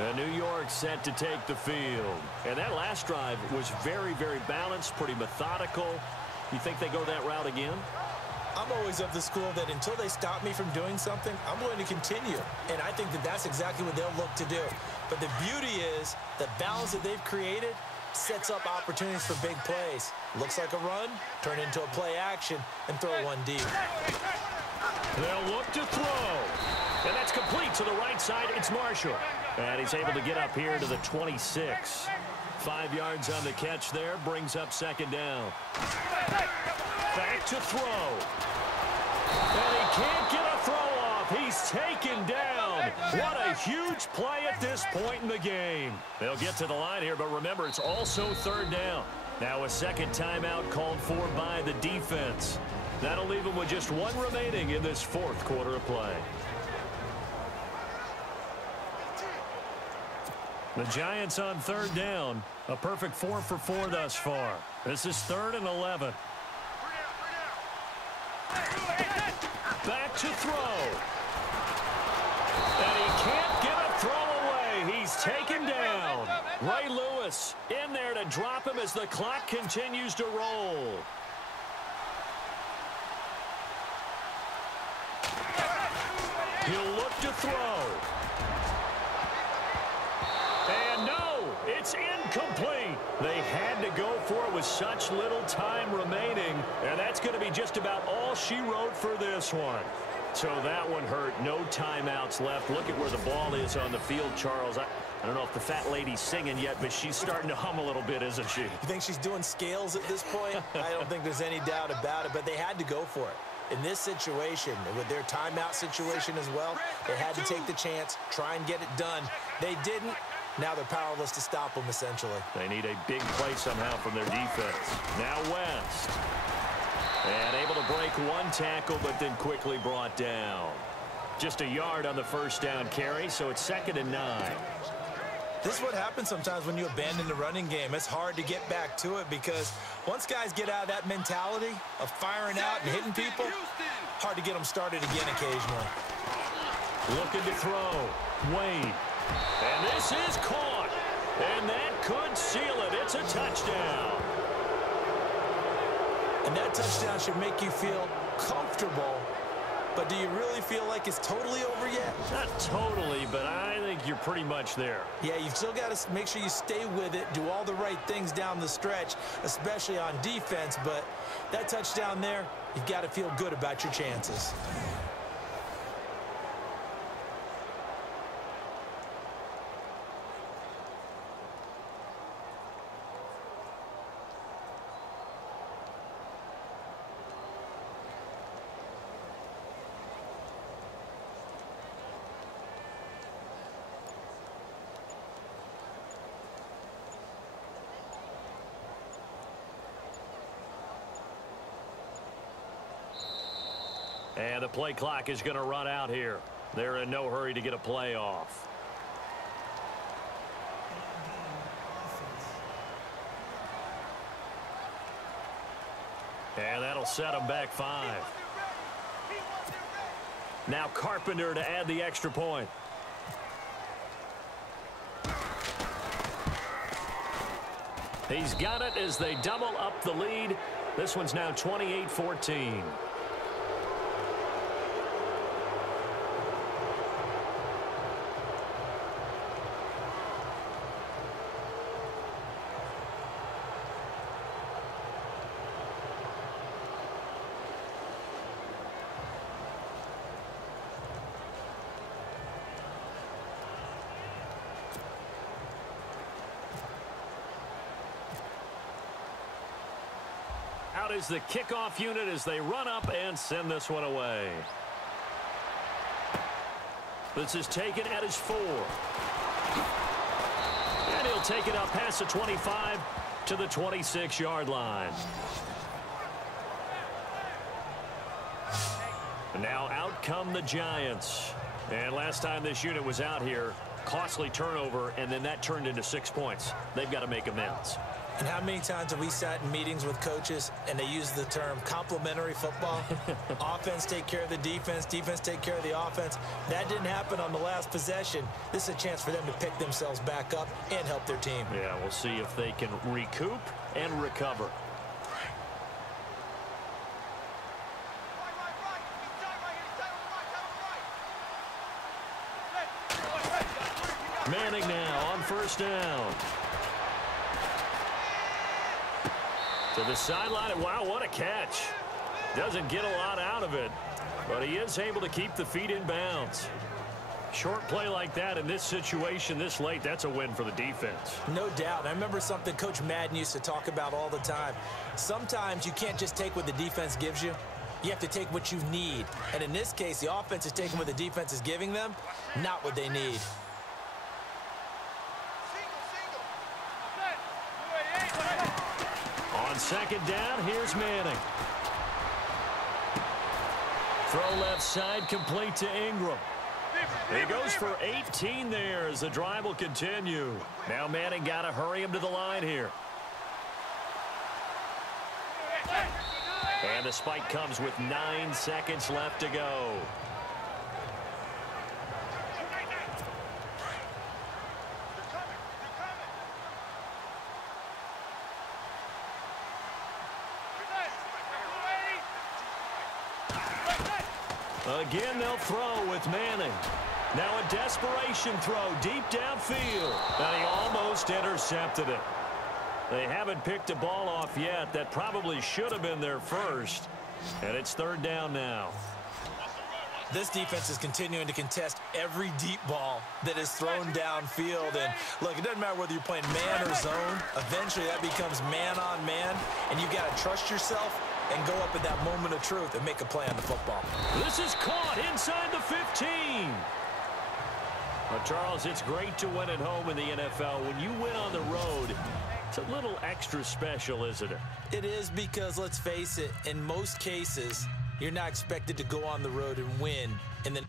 And New York set to take the field. And that last drive was very, very balanced, pretty methodical. You think they go that route again? I'm always of the school that until they stop me from doing something, I'm going to continue. And I think that that's exactly what they'll look to do. But the beauty is the balance that they've created sets up opportunities for big plays. Looks like a run, turn into a play action, and throw one deep. They'll look to throw. And that's complete to the right side. It's Marshall. And he's able to get up here to the 26. 5 yards on the catch there. Brings up second down. Back to throw. And he can't get a throw off. He's taken down. What a huge play at this point in the game. They'll get to the line here, but remember, it's also third down. Now a second timeout called for by the defense. That'll leave them with just one remaining in this fourth quarter of play. The Giants on third down. A perfect 4 for 4 thus far. This is 3rd and 11. Back to throw. And he can't get a throw away. He's taken down. Ray Lewis in there to drop him as the clock continues to roll. He'll look to throw. And no, it's incomplete. They had to go for it with such little time remaining, and that's going to be just about all she wrote for this one. So that one hurt. No timeouts left. Look at where the ball is on the field, Charles. I don't know if the fat lady's singing yet, but she's starting to hum a little bit, isn't she? You think she's doing scales at this point? I don't think there's any doubt about it, but they had to go for it. In this situation, with their timeout situation as well, they had to take the chance, try and get it done. They didn't. Now they're powerless to stop them, essentially. They need a big play somehow from their defense. Now West. And able to break one tackle, but then quickly brought down. Just a yard on the first down carry, so it's 2nd and 9. This is what happens sometimes when you abandon the running game. It's hard to get back to it because once guys get out of that mentality of firing out and hitting people, hard to get them started again occasionally. Looking to throw. Wade. And this is caught. And that could seal it. It's a touchdown. And that touchdown should make you feel comfortable. But do you really feel like it's totally over yet? Not totally, but I think you're pretty much there. Yeah, you've still got to make sure you stay with it, do all the right things down the stretch, especially on defense. But that touchdown there, you've got to feel good about your chances. And the play clock is going to run out here. They're in no hurry to get a play off. And that'll set them back 5. Now Carpenter to add the extra point. He's got it as they double up the lead. This one's now 28-14. Out is the kickoff unit as they run up and send this one away. This is taken at his 4. And he'll take it up past the 25 to the 26-yard line. And now out come the Giants. And last time this unit was out here, costly turnover, and then that turned into 6 points. They've got to make amends. And how many times have we sat in meetings with coaches and they use the term complementary football? Offense take care of the defense, defense take care of the offense. That didn't happen on the last possession. This is a chance for them to pick themselves back up and help their team. Yeah, we'll see if they can recoup and recover. Manning now on first down. To the sideline, and wow, what a catch. Doesn't get a lot out of it, but he is able to keep the feet in bounds. Short play like that in this situation this late, that's a win for the defense. No doubt. I remember something Coach Madden used to talk about all the time. Sometimes you can't just take what the defense gives you. You have to take what you need. And in this case, the offense is taking what the defense is giving them, not what they need. On second down, here's Manning. Throw left side, complete to Ingram. He goes for 18 there as the drive will continue. Now Manning got to hurry him to the line here. And the spike comes with 9 seconds left to go. Again, they'll throw with Manning. Now a desperation throw deep downfield. And he almost intercepted it. They haven't picked a ball off yet. That probably should have been their first. And it's third down now. This defense is continuing to contest every deep ball that is thrown downfield. And, look, it doesn't matter whether you're playing man or zone. Eventually, that becomes man-on-man, and you've got to trust yourself and go up at that moment of truth and make a play on the football. This is caught inside the 15. Well, Charles, it's great to win at home in the NFL. When you win on the road, it's a little extra special, isn't it? It is because, let's face it, in most cases, you're not expected to go on the road and win. And then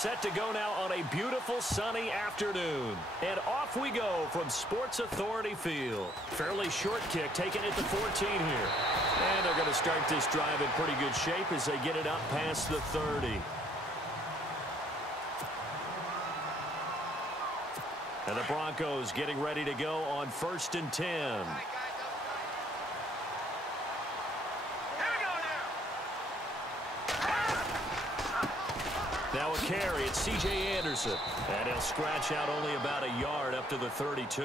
set to go now on a beautiful sunny afternoon. And off we go from Sports Authority Field. Fairly short kick taken at the 14 here. And they're going to start this drive in pretty good shape as they get it up past the 30. And the Broncos getting ready to go on 1st and 10. Here we go. carry. It's C.J. Anderson. And he'll scratch out only about a yard up to the 32.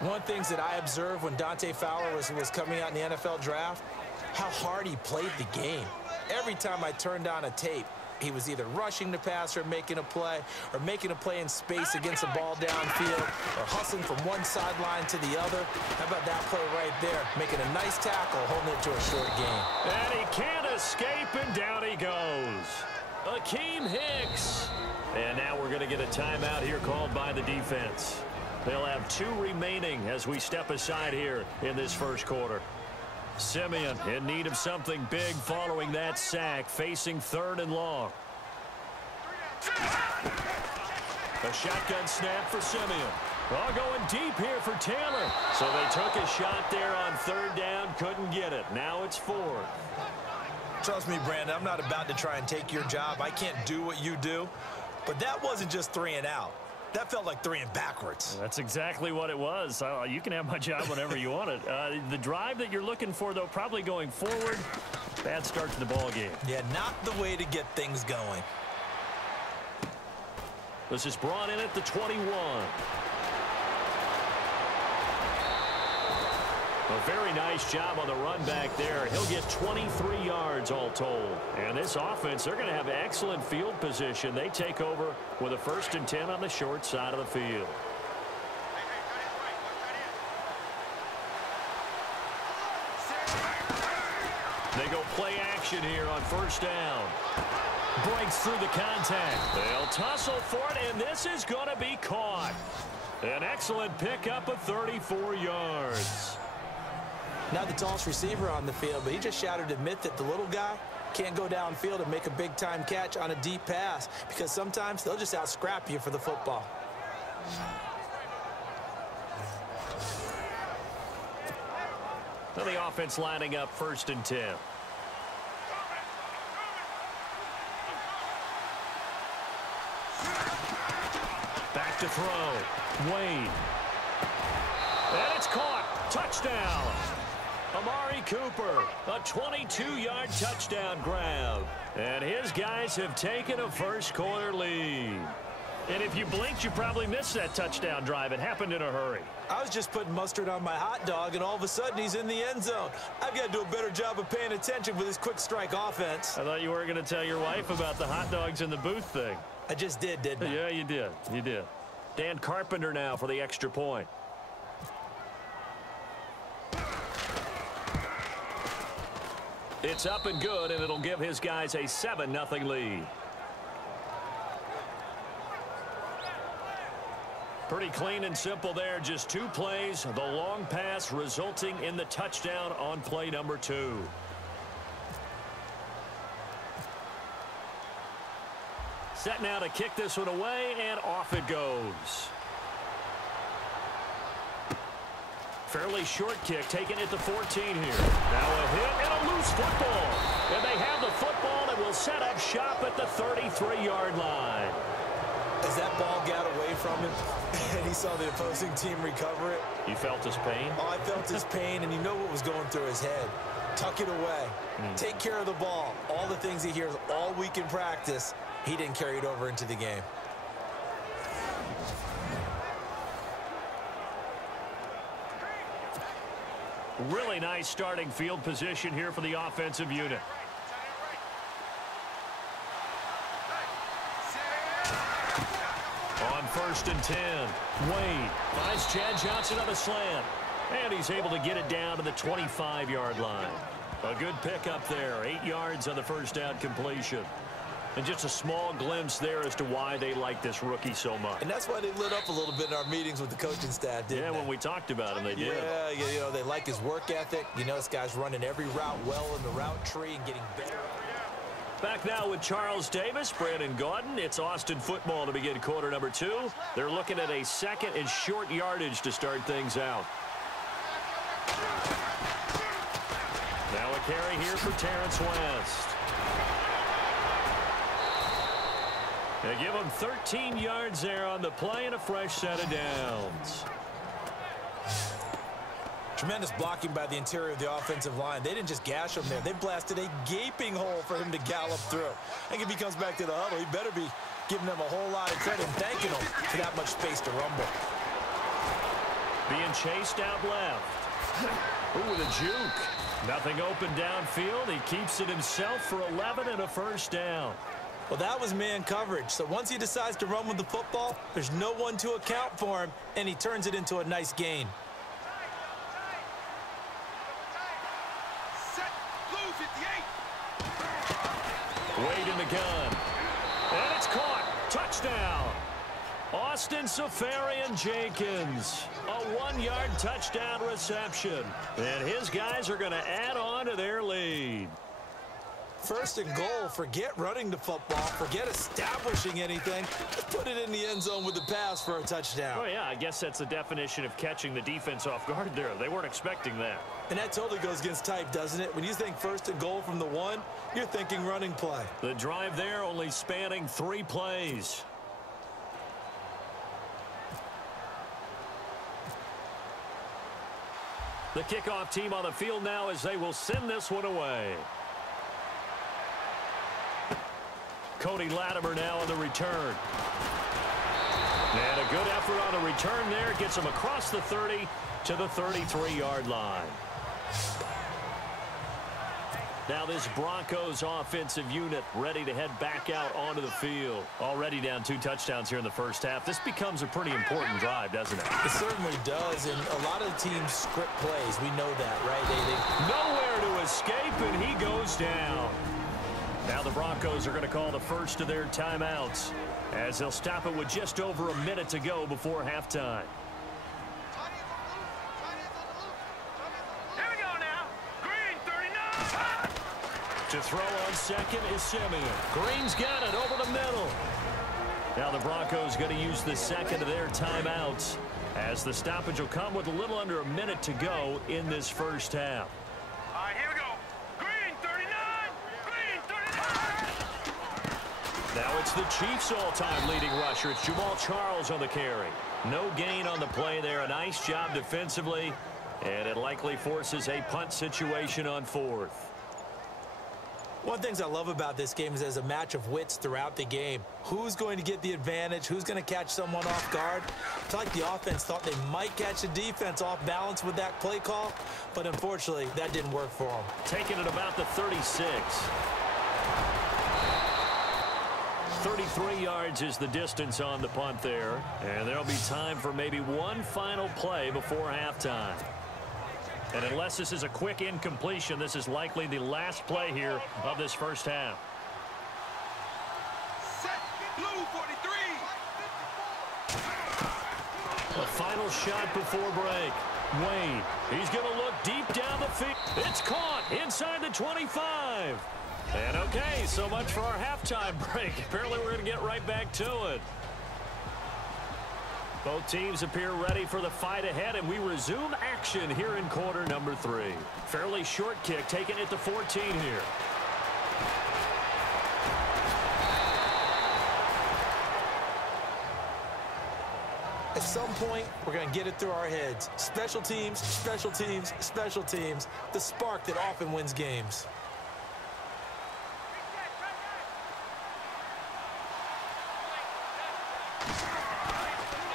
One of the things that I observed when Dante Fowler was coming out in the NFL draft, how hard he played the game. Every time I turned on a tape, he was either rushing the passer, making a play in space against a ball downfield, or hustling from one sideline to the other. How about that play right there? Making a nice tackle, holding it to a short gain. And he can't escape, and down he goes. Akeem Hicks. And now we're going to get a timeout here called by the defense. They'll have 2 remaining as we step aside here in this first quarter. Simeon in need of something big following that sack, facing 3rd and long. A shotgun snap for Simeon. All going deep here for Taylor. So they took a shot there on 3rd down, couldn't get it. Now it's 4th. Trust me, Brandon, I'm not about to try and take your job. I can't do what you do. But that wasn't just 3 and out. That felt like 3 and backwards. That's exactly what it was. You can have my job whenever you want it. The drive that you're looking for, though, probably going forward. Bad start to the ball game. Yeah, not the way to get things going. This is brought in at the 21. A very nice job on the run back there. He'll get 23 yards all told. And this offense, they're going to have excellent field position. They take over with a 1st and 10 on the short side of the field. They go play action here on 1st down. Breaks through the contact. They'll tussle for it, and this is going to be caught. An excellent pickup of 34 yards. Not the tallest receiver on the field, but he just shouted to admit that the little guy can't go downfield and make a big-time catch on a deep pass, because sometimes they'll just out-scrap you for the football. Well, the offense lining up 1st and 10. Back to throw. Wade. And it's caught. Touchdown. Amari Cooper, a 22-yard touchdown grab. And his guys have taken a first-quarter lead. And if you blinked, you probably missed that touchdown drive. It happened in a hurry. I was just putting mustard on my hot dog, and all of a sudden he's in the end zone. I've got to do a better job of paying attention with this quick strike offense. I thought you were going to tell your wife about the hot dogs in the booth thing. I just did, didn't I? Yeah, you did. You did. Dan Carpenter now for the extra point. It's up and good, and it'll give his guys a 7-0 lead. Pretty clean and simple there. Just 2 plays. The long pass resulting in the touchdown on play number 2. Set now to kick this one away, and off it goes. Fairly short kick, taken at the 14 here. Now a hit and a loose football. And they have the football and will set up shop at the 33-yard line. As that ball got away from him, and he saw the opposing team recover it. You felt his pain? Oh, I felt his pain, and you know what was going through his head. Tuck it away. Take care of the ball. All the things he hears all week in practice, he didn't carry it over into the game. Really nice starting field position here for the offensive unit. On 1st and 10, Wade finds Chad Johnson on a slant. And he's able to get it down to the 25-yard line. A good pickup there, 8 yards on the 1st down completion. And just a small glimpse there as to why they like this rookie so much. And that's why they lit up a little bit in our meetings with the coaching staff, didn't they? Yeah, when we talked about him, they did. Yeah, you know, they like his work ethic. You know, this guy's running every route well in the route tree and getting better. Back now with Charles Davis, Brandon Gaudin. It's Austin football to begin quarter number 2. They're looking at a 2nd and short yardage to start things out. Now a carry here for Terrence West. They give him 13 yards there on the play and a fresh set of downs. Tremendous blocking by the interior of the offensive line. They didn't just gash him there. They blasted a gaping hole for him to gallop through. I think if he comes back to the huddle, he better be giving them a whole lot of credit and thanking them for that much space to rumble. Being chased out left. Ooh, with a juke. Nothing open downfield. He keeps it himself for 11 and a first down. Well, that was man coverage. So once he decides to run with the football, there's no one to account for him, and he turns it into a nice gain. Wade in the gun. And it's caught. Touchdown. Austin Safarian-Jenkins. A 1-yard touchdown reception. And his guys are going to add on to their lead. First and goal, forget running the football, forget establishing anything. Just put it in the end zone with the pass for a touchdown. Oh, yeah, I guess that's the definition of catching the defense off guard there. They weren't expecting that. And that totally goes against type, doesn't it? When you think first and goal from the 1, you're thinking running play. The drive there only spanning 3 plays. The kickoff team on the field now as they will send this one away. Cody Latimer now on the return. And a good effort on the return there. Gets him across the 30 to the 33-yard line. Now this Broncos offensive unit ready to head back out onto the field. Already down 2 touchdowns here in the first half. This becomes a pretty important drive, doesn't it? It certainly does, and a lot of teams script plays. We know that, right? They nowhere to escape, and he goes down. Now the Broncos are going to call the first of their timeouts as they'll stop it with just over a minute to go before halftime. Here we go now. Green, 39. To throw on second is Simeon. Green's got it over the middle. Now the Broncos going to use the second of their timeouts as the stoppage will come with a little under a minute to go in this first half. All right, here we go. Green, 39. Now it's the Chiefs' all-time leading rusher. It's Jamal Charles on the carry. No gain on the play there. A nice job defensively. And it likely forces a punt situation on 4th. One of the things I love about this game is there's a match of wits throughout the game. Who's going to get the advantage? Who's going to catch someone off guard? It's like the offense thought they might catch the defense off balance with that play call, but unfortunately, that didn't work for them. Taking it about the 36. 33 yards is the distance on the punt there. And there'll be time for maybe one final play before halftime. And unless this is a quick incompletion, this is likely the last play here of this first half. Set, blue, 43. A final shot before break. Wade, he's going to look deep down the field. It's caught inside the 25. And okay, so much for our halftime break. Apparently we're going to get right back to it. Both teams appear ready for the fight ahead, and we resume action here in quarter number 3. Fairly short kick, taking it to 14 here. At some point, we're going to get it through our heads. Special teams, special teams, special teams. The spark that often wins games.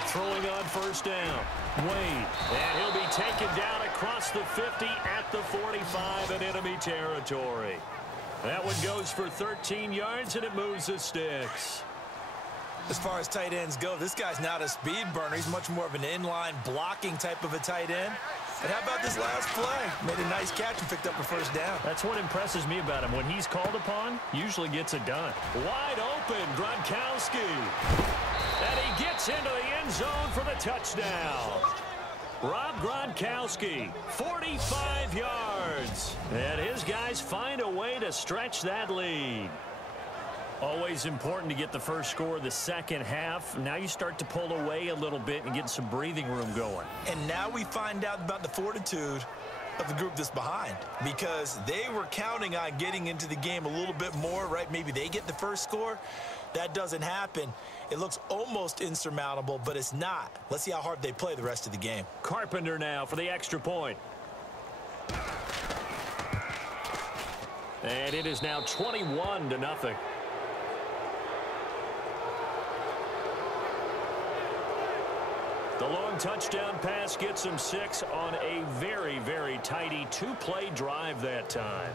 Throwing on first down. Wade. And he'll be taken down across the 50 at the 45 in enemy territory. That one goes for 13 yards, and it moves the sticks. As far as tight ends go, this guy's not a speed burner. He's much more of an inline blocking type of a tight end. And how about this last play? Made a nice catch and picked up a first down. That's what impresses me about him. When he's called upon, usually gets it done. Wide open, Gronkowski. And he gets into the end zone for the touchdown. Rob Gronkowski, 45 yards. And his guys find a way to stretch that lead. Always important to get the first score of the second half. Now you start to pull away a little bit and get some breathing room going. And now we find out about the fortitude of the group that's behind, because they were counting on getting into the game a little bit more, right? Maybe they get the first score. That doesn't happen. It looks almost insurmountable, but it's not. Let's see how hard they play the rest of the game. Carpenter now for the extra point. And it is now 21-0. The long touchdown pass gets him 6 on a very, very tidy two-play drive that time.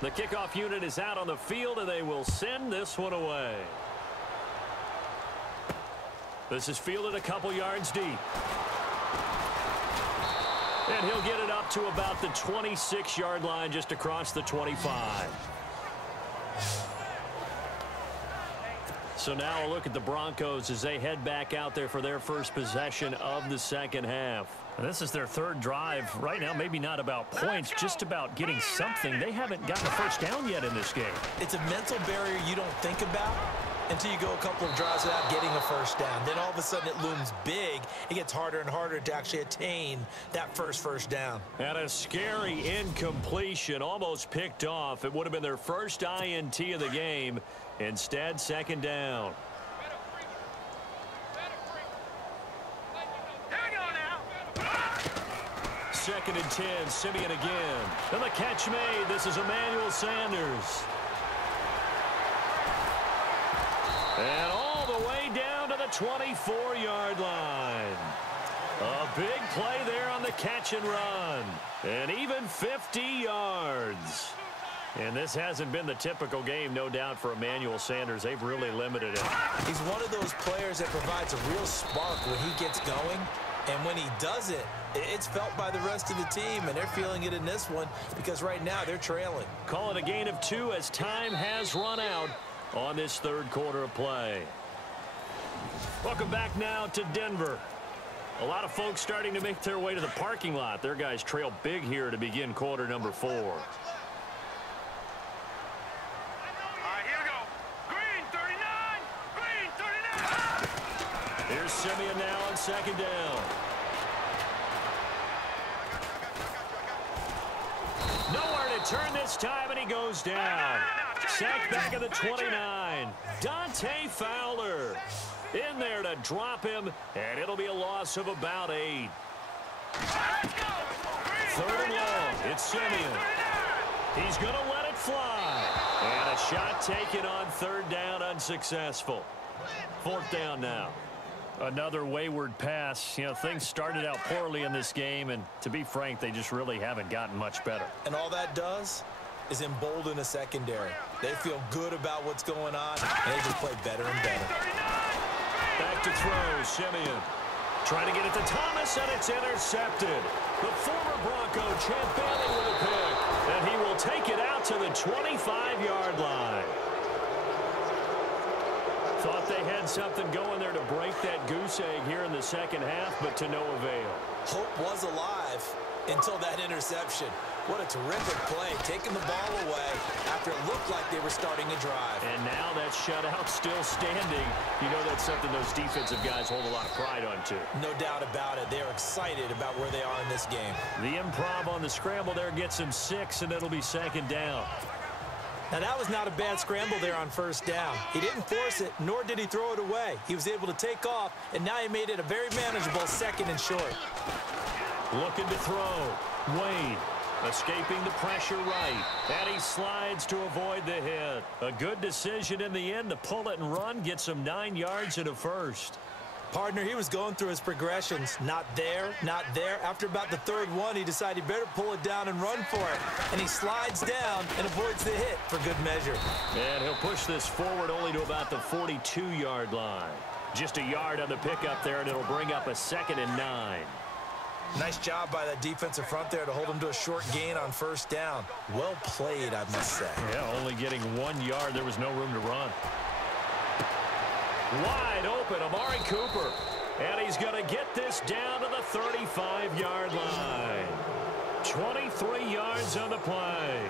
The kickoff unit is out on the field, and they will send this one away. This is fielded a couple yards deep. And he'll get it up to about the 26-yard line, just across the 25. So now a look at the Broncos as they head back out there for their first possession of the second half. And this is their third drive. Right now, maybe not about points, just about getting something. They haven't gotten a first down yet in this game. It's a mental barrier you don't think about until you go a couple of drives without getting a first down. Then all of a sudden it looms big. It gets harder and harder to actually attain that first down. And a scary incompletion, almost picked off. It would have been their first INT of the game. Instead, second down. Second and 10, Simeon again. And the catch made. This is Emmanuel Sanders. And all the way down to the 24-yard line. A big play there on the catch and run. And even 50 yards. And this hasn't been the typical game, no doubt, for Emmanuel Sanders. They've really limited it. He's one of those players that provides a real spark when he gets going. And when he does it, it's felt by the rest of the team, and they're feeling it in this one because right now they're trailing. Call it a gain of 2 as time has run out on this third quarter of play. Welcome back now to Denver. A lot of folks starting to make their way to the parking lot. Their guys trail big here to begin quarter number 4. All right, here we go. Green 39. Green 39. Here's Simeon now on second down. Nowhere to turn this time, and he goes down. Sacked back at the 29. Dante Fowler in there to drop him, and it'll be a loss of about 8. Third and long. It's Simeon. He's going to let it fly. And a shot taken on third down, unsuccessful. Fourth down now. Another wayward pass. You know, things started out poorly in this game, and to be frank, they just really haven't gotten much better. And all that does is embolden a secondary. They feel good about what's going on, and they just play better and better. Back to throw, Simeon. Trying to get it to Thomas, and it's intercepted. The former Bronco, Champ Bailey with a pick, and he will take it out to the 25-yard line. Thought they had something going there to break that goose egg here in the second half, but to no avail. Hope was alive until that interception. What a terrific play, taking the ball away after it looked like they were starting a drive. And now that shutout still standing. You know that's something those defensive guys hold a lot of pride on, too. No doubt about it. They're excited about where they are in this game. The improv on the scramble there gets him 6, and it'll be second down. Now, that was not a bad scramble there on first down. He didn't force it, nor did he throw it away. He was able to take off, and now he made it a very manageable second and short. Looking to throw. Wade escaping the pressure right. And he slides to avoid the hit. A good decision in the end to pull it and run. Gets him 9 yards and a first. Partner, he was going through his progressions. Not there, not there. After about the third one, he decided he better pull it down and run for it. And he slides down and avoids the hit for good measure. And he'll push this forward only to about the 42-yard line. Just a yard on the pickup there, and it'll bring up a 2nd and 9. Nice job by that defensive front there to hold him to a short gain on first down. Well played, I must say. Yeah, only getting 1 yard. There was no room to run. Wide open, Amari Cooper. And he's going to get this down to the 35-yard line. 23 yards on the play.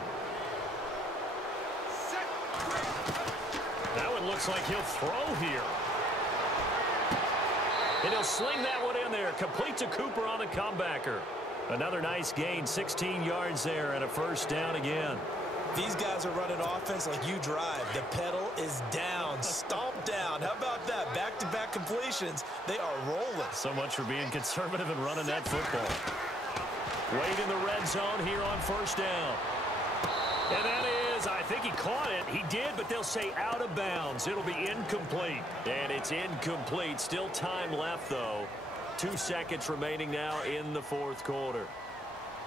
That one looks like he'll throw here. And he'll sling that one in there. Complete to Cooper on the comebacker. Another nice gain, 16 yards there, and a first down again. These guys are running offense like you drive. The pedal is down, stomp down. How about that? Back-to-back completions. They are rolling. So much for being conservative and running that football. Wade in the red zone here on first down. And that is, I think he caught it. He did, but they'll say out of bounds. It'll be incomplete. And it's incomplete. Still time left, though. 2 seconds remaining now in the fourth quarter.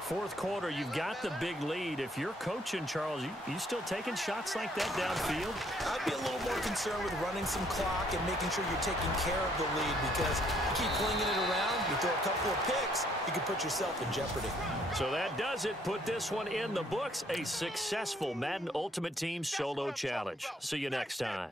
Fourth quarter, you've got the big lead. If you're coaching, Charles, you still taking shots like that downfield? I'd be a little more concerned with running some clock and making sure you're taking care of the lead, because you keep flinging it around, you throw a couple of picks, you can put yourself in jeopardy. So that does it. Put this one in the books. A successful Madden Ultimate Team Solo Challenge. See you next time.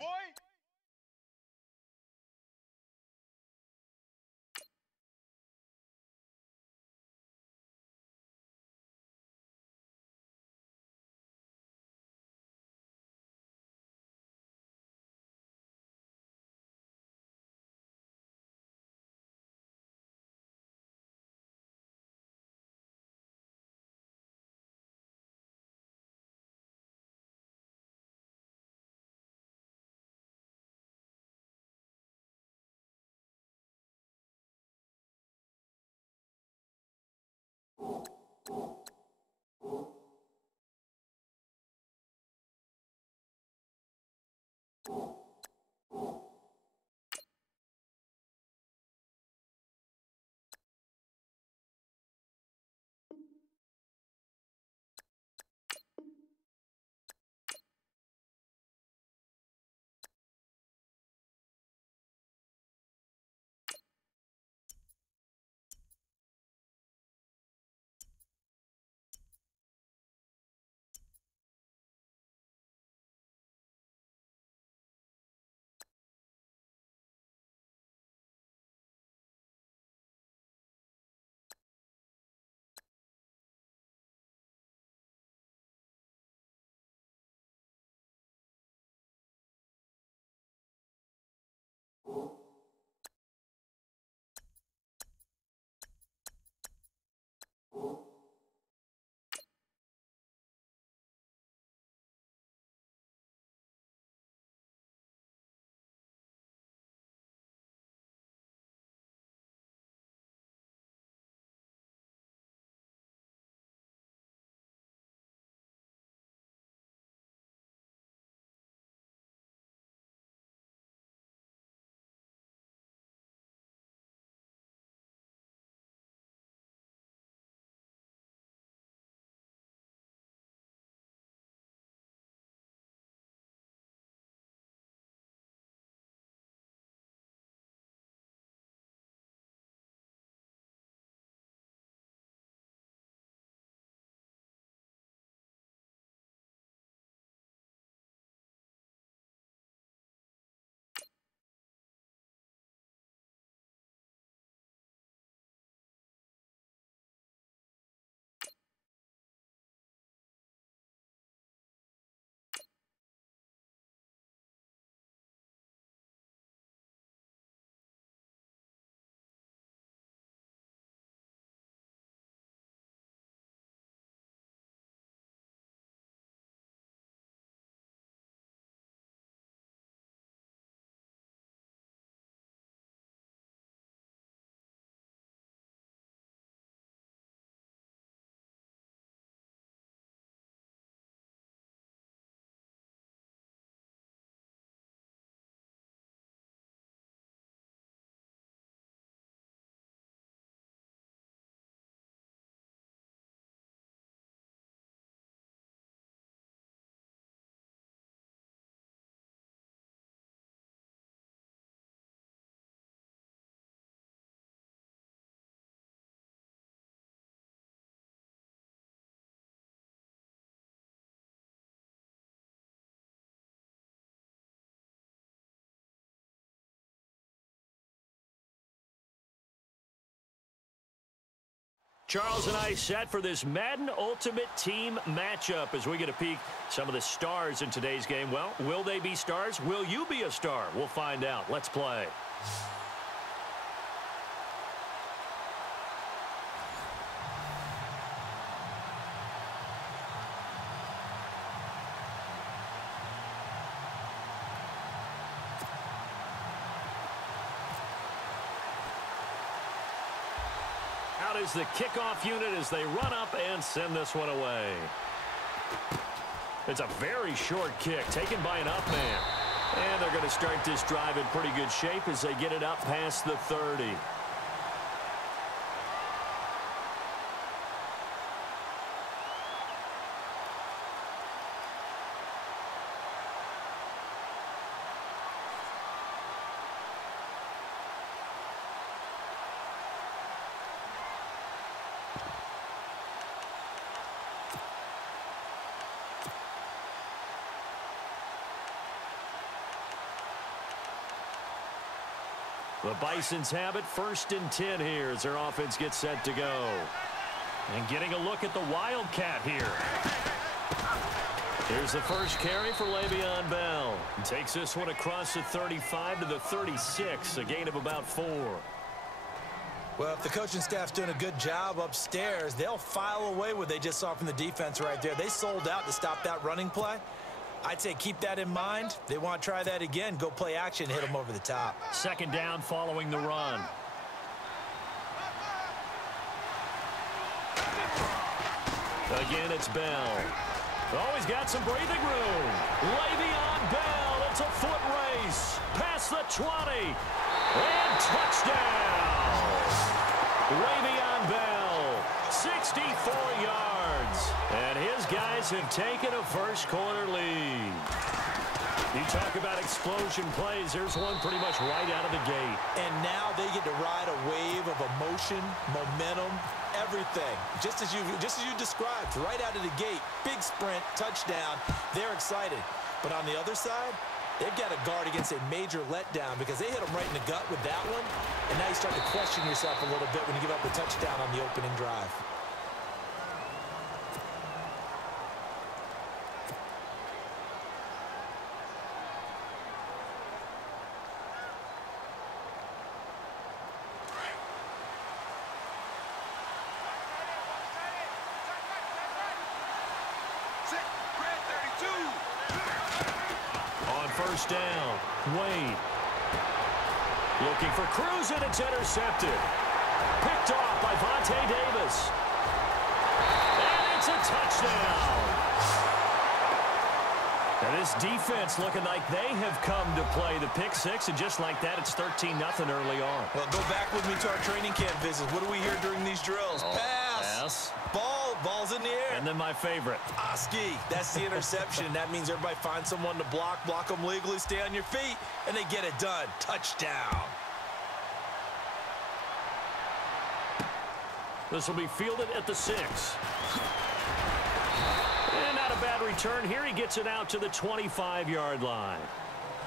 Charles and I set for this Madden Ultimate Team matchup as we get a peek some of the stars in today's game. Well, will they be stars? Will you be a star? We'll find out. Let's play. Out is the kickoff unit as they run up and send this one away. It's a very short kick taken by an up man. And they're going to start this drive in pretty good shape as they get it up past the 30. The Bisons have it 1st and 10 here as their offense gets set to go. And getting a look at the Wildcat here. Here's the first carry for Le'Veon Bell. He takes this one across the 35 to the 36, a gain of about 4. Well, if the coaching staff's doing a good job upstairs, they'll file away what they just saw from the defense right there. They sold out to stop that running play. I'd say keep that in mind. They want to try that again. Go play action, hit them over the top. 2nd down following the run. Again, it's Bell. Always got some breathing room. Le'Veon Bell. It's a foot race. Past the 20. And touchdown. Le'Veon Bell, 64 yards. And his guys have taken a first-quarter lead. You talk about explosion plays. There's one pretty much right out of the gate. And now they get to ride a wave of emotion, momentum, everything. Just as you described, right out of the gate, big sprint, touchdown. They're excited. But on the other side, they've got to guard against a major letdown because they hit them right in the gut with that one. And now you start to question yourself a little bit when you give up the touchdown on the opening drive. First down, Wade. Looking for Cruz, and it's intercepted. Picked off by Vontae Davis. And it's a touchdown. Now this defense looking like they have come to play the pick six, and just like that, it's 13-0 early on. Well, go back with me to our training camp visits. What do we hear during these drills? Pass. Ball's in the air. And then my favorite. Oski, that's the interception. That means everybody finds someone to block them legally, stay on your feet, and they get it done. Touchdown. This will be fielded at the 6. And not a bad return here. He gets it out to the 25-yard line.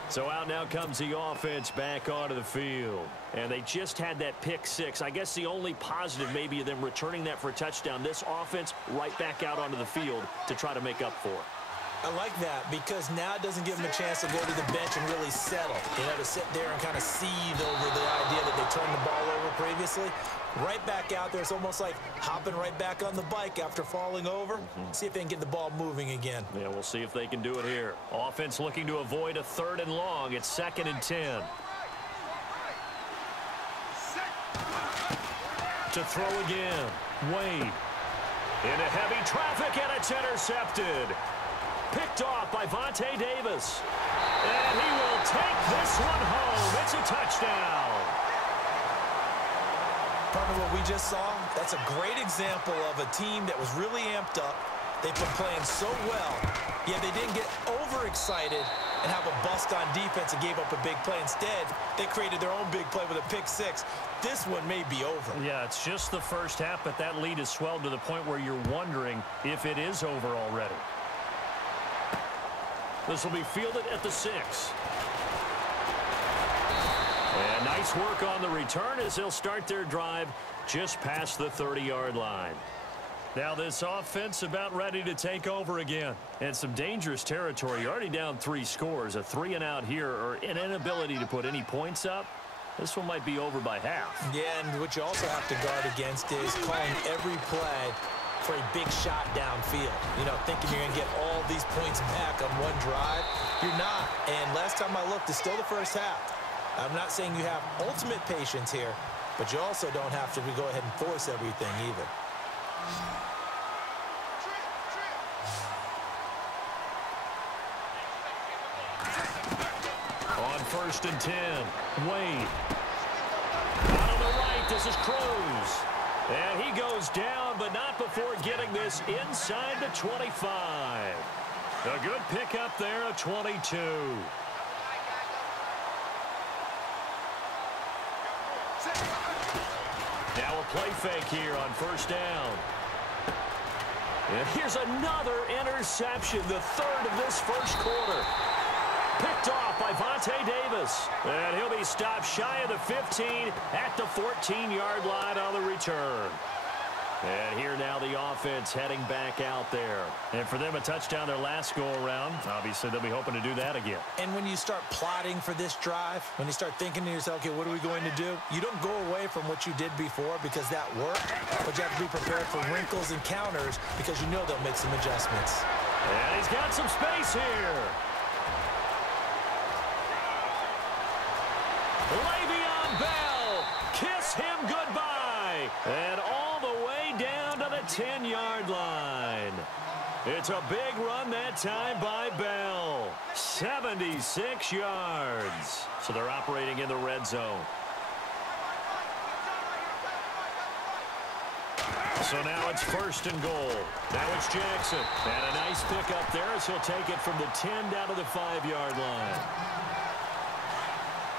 So out now comes the offense back onto the field. And they just had that pick six. I guess the only positive maybe of them returning that for a touchdown. This offense right back out onto the field to try to make up for it. I like that because now it doesn't give them a chance to go to the bench and really settle. You know, to sit there and kind of seethe over the idea that they turned the ball over previously. Right back out there. It's almost like hopping right back on the bike after falling over. See if they can get the ball moving again. Yeah, we'll see if they can do it here. Offense looking to avoid a 3rd and long. It's 2nd and 10. To throw again. Wade. Into heavy traffic, and it's intercepted. Picked off by Vontae Davis. And he will take this one home. It's a touchdown. Partner, what we just saw, that's a great example of a team that was really amped up. They've been playing so well, yet they didn't get overexcited and have a bust on defense and gave up a big play. Instead, they created their own big play with a pick six. This one may be over. Yeah, it's just the first half, but that lead has swelled to the point where you're wondering if it is over already. This will be fielded at the 6. And nice work on the return as they'll start their drive just past the 30-yard line. Now this offense about ready to take over again. And some dangerous territory. You're already down 3 scores. A 3-and-out here or an inability to put any points up. This one might be over by half. Yeah, and what you also have to guard against is calling every play for a big shot downfield. You know, thinking you're going to get all these points back on one drive. You're not. And last time I looked, it's still the first half. I'm not saying you have ultimate patience here, but you also don't have to go ahead and force everything either. On 1st and 10, Wade. Out on the right, this is Cruz. And he goes down, but not before getting this inside the 25. A good pickup there, a 22. Now a play fake here on 1st down. And here's another interception, the 3rd of this 1st quarter. Picked off by Vontae Davis. And he'll be stopped shy of the 15 at the 14-yard line on the return. And here now the offense heading back out there. And for them, a touchdown their last go-around. Obviously, they'll be hoping to do that again. And when you start plotting for this drive, when you start thinking to yourself, okay, what are we going to do? You don't go away from what you did before because that worked, but you have to be prepared for wrinkles and counters because you know they'll make some adjustments. And he's got some space here. Le'Veon Bell, kiss him goodbye. And all the way down to the 10-yard line. It's a big run that time by Bell. 76 yards. So they're operating in the red zone. So now it's 1st and goal. Now it's Jackson. And a nice pickup there as he'll take it from the 10 down to the 5-yard line.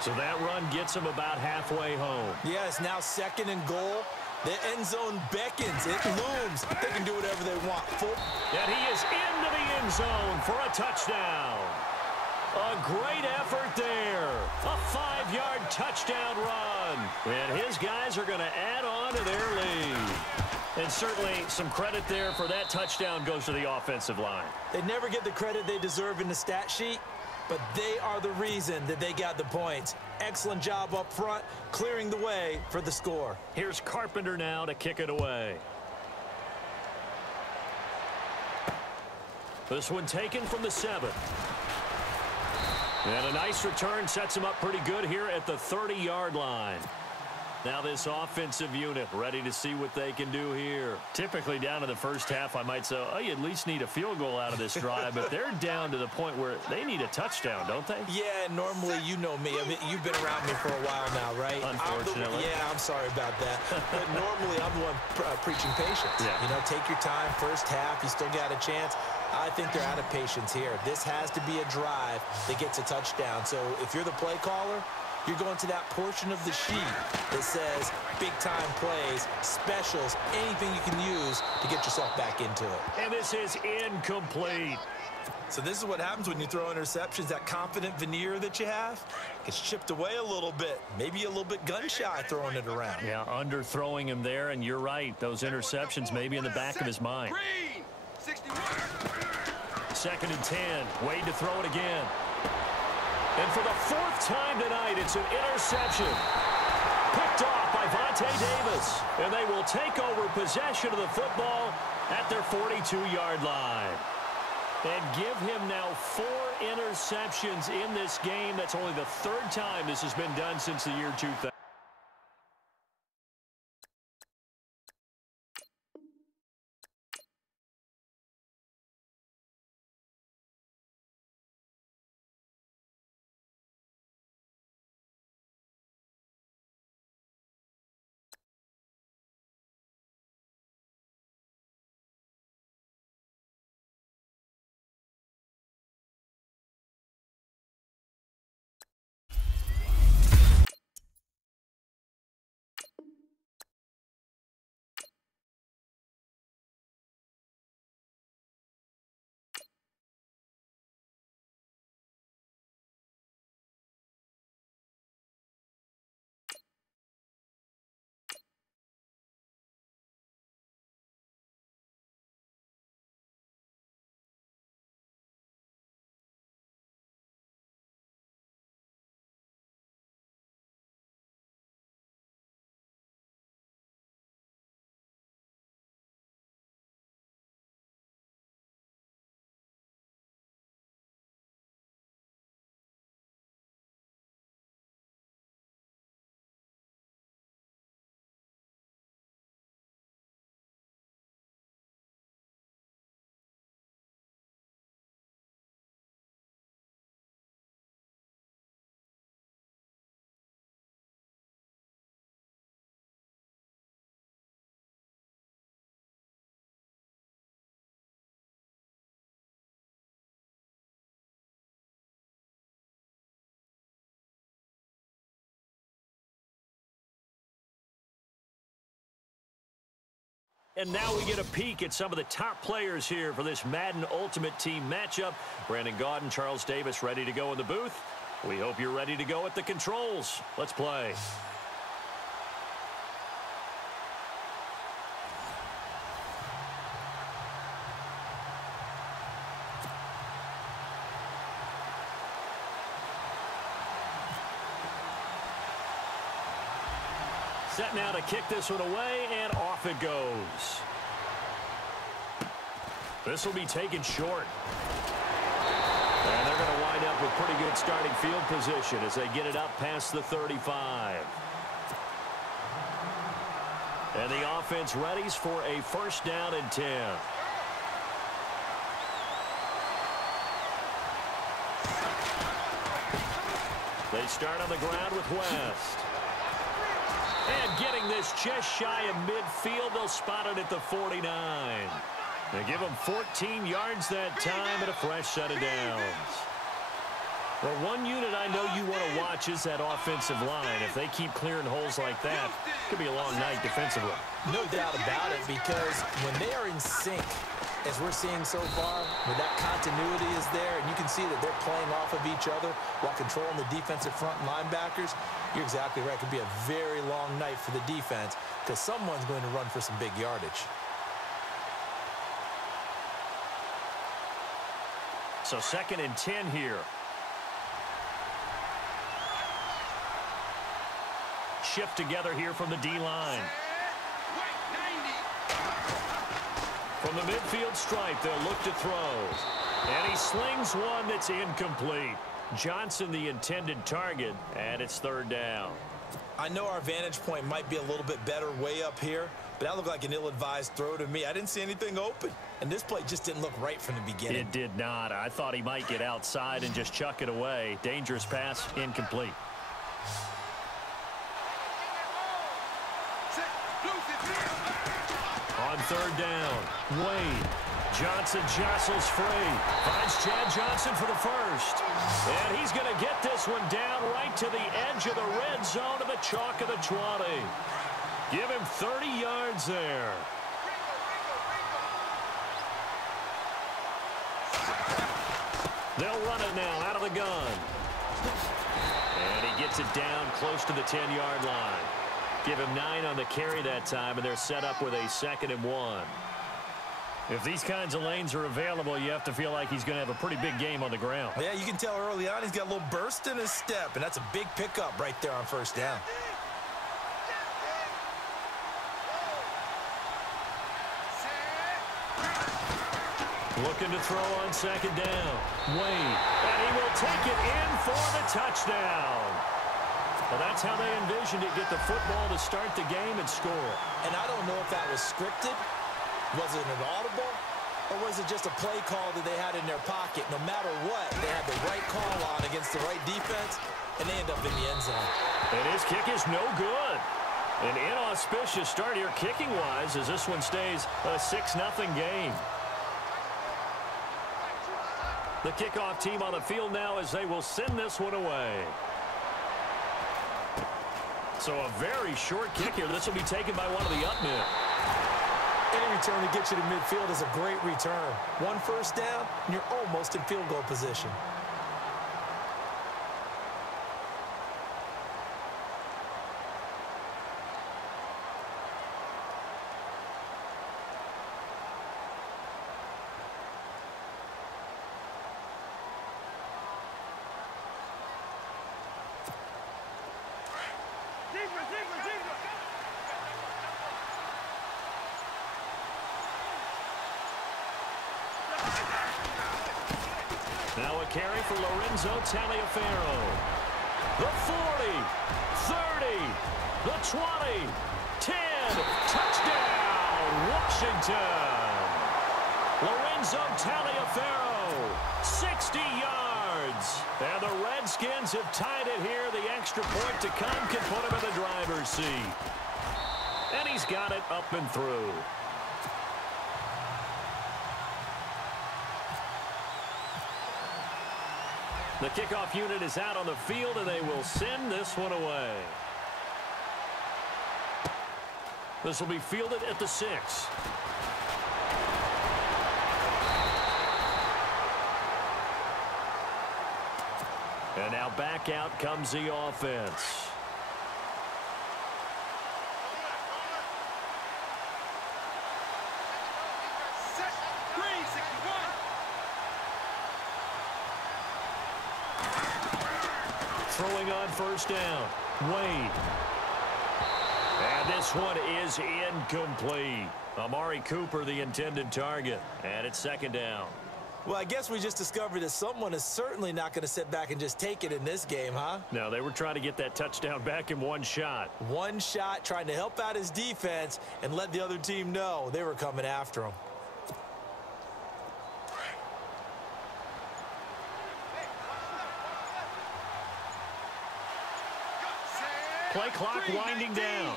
So that run gets him about halfway home. Yeah, it's now 2nd and goal. The end zone beckons. It looms. They can do whatever they want. And he is into the end zone for a touchdown. A great effort there. A 5-yard touchdown run. And his guys are going to add on to their lead. And certainly some credit there for that touchdown goes to the offensive line. They never get the credit they deserve in the stat sheet, but they are the reason that they got the points. Excellent job up front, clearing the way for the score. Here's Carpenter now to kick it away. This one taken from the 7. And a nice return sets him up pretty good here at the 30-yard line. Now this offensive unit ready to see what they can do here. Typically down in the first half, I might say, oh, you at least need a field goal out of this drive, but they're down to the point where they need a touchdown, don't they? Yeah, normally you know me. I mean, you've been around me for a while now, right? Unfortunately. I'm sorry about that. But normally I'm the one preaching patience. Yeah. You know, take your time. First half, you still got a chance. I think they're out of patience here. This has to be a drive that gets a touchdown. So if you're the play caller, you're going to that portion of the sheet that says big-time plays, specials, anything you can use to get yourself back into it. And this is incomplete. So this is what happens when you throw interceptions. That confident veneer that you have gets chipped away a little bit. Maybe a little bit gun-shy throwing it around. Yeah, underthrowing him there, and you're right. Those interceptions may be in the back of his mind. Green, 61. 2nd and 10. Wade to throw it again. And for the 4th time tonight, it's an interception. Picked off by Vontae Davis. And they will take over possession of the football at their 42-yard line. And give him now 4 interceptions in this game. That's only the 3rd time this has been done since the year 2000. And now we get a peek at some of the top players here for this Madden Ultimate Team matchup. Brandon Gaudin, Charles Davis ready to go in the booth. We hope you're ready to go at the controls. Let's play. Set now to kick this one away, and off it goes. This will be taken short. And they're going to wind up with pretty good starting field position as they get it up past the 35. And the offense readies for a first down and 10. They start on the ground with West. And getting this just shy of midfield, they'll spot it at the 49. They give them 14 yards that time and a fresh set of downs. Well, one unit I know you want to watch is that offensive line. If they keep clearing holes like that, it could be a long night defensively. No doubt about it, because when they are in sync, as we're seeing so far, where that continuity is there, and you can see that they're playing off of each other while controlling the defensive front linebackers, you're exactly right. It could be a very long night for the defense because someone's going to run for some big yardage. So 2nd and 10 here. Shift together here from the D-line. From the midfield stripe, they'll look to throw. And he slings one that's incomplete. Johnson, the intended target, and it's 3rd down. I know our vantage point might be a little bit better way up here, but that looked like an ill-advised throw to me. I didn't see anything open, and this play just didn't look right from the beginning. It did not. I thought he might get outside and just chuck it away. Dangerous pass, incomplete. On 3rd down, Wade. Johnson jostles free. Finds Chad Johnson for the first. And he's going to get this one down right to the edge of the red zone of the chalk of the 20. Give him 30 yards there. They'll run it now out of the gun. And he gets it down close to the 10-yard line. Give him 9 on the carry that time, and they're set up with a 2nd and 1. If these kinds of lanes are available, you have to feel like he's going to have a pretty big game on the ground. Yeah, you can tell early on he's got a little burst in his step, and that's a big pickup right there on 1st down. Looking to throw on 2nd down. Wade, and he will take it in for the touchdown. Well, that's how they envisioned it, get the football to start the game and score. And I don't know if that was scripted. Was it an audible, or was it just a play call that they had in their pocket? No matter what, they had the right call on against the right defense, and they end up in the end zone. And his kick is no good. An inauspicious start here kicking-wise as this one stays a 6-0 game. The kickoff team on the field now as they will send this one away. So a very short kick here. This will be taken by one of the up men. Any return to get you to midfield is a great return. 1 first down, and you're almost in field goal position. Now a carry for Lorenzo Taliaferro. The 40, 30, the 20, 10, touchdown, Washington. Lorenzo Taliaferro, 60 yards. And the Redskins have tied it here. The extra point to come can put him in the driver's seat. And he's got it up and through. The kickoff unit is out on the field, and they will send this one away. This will be fielded at the 6. And now back out comes the offense. Throwing on first down, Wade. And this one is incomplete. Amari Cooper, the intended target. And it's second down. Well, I guess we just discovered that someone is certainly not going to sit back and just take it in this game, huh? No, they were trying to get that touchdown back in one shot. One shot, trying to help out his defense and let the other team know they were coming after him. Play clock winding down.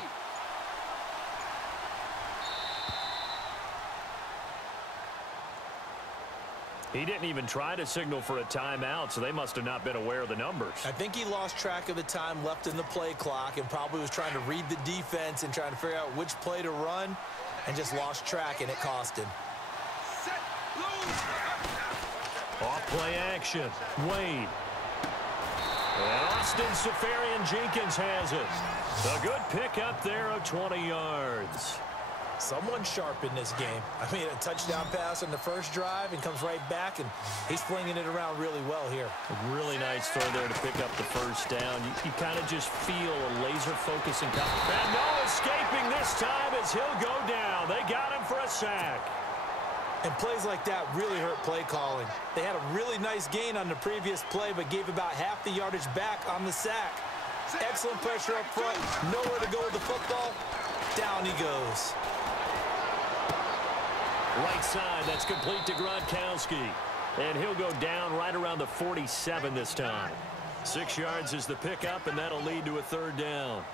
He didn't even try to signal for a timeout, so they must have not been aware of the numbers. I think he lost track of the time left in the play clock and probably was trying to read the defense and trying to figure out which play to run and just lost track, and it cost him. Off play action. Wade. And Austin Safarian-Jenkins has it. A good pickup there of 20 yards. Someone sharp in this game. I mean, a touchdown pass on the first drive and comes right back, and he's flinging it around really well here. A really nice throw there to pick up the first down. You kind of just feel a laser focus and no escaping this time as he'll go down. They got him for a sack. And plays like that really hurt play calling. They had a really nice gain on the previous play, but gave about half the yardage back on the sack. Excellent pressure up front. Nowhere to go with the football. Down he goes. Right side, that's complete to Gronkowski. And he'll go down right around the 47 this time. 6 yards is the pickup, and that'll lead to a third down.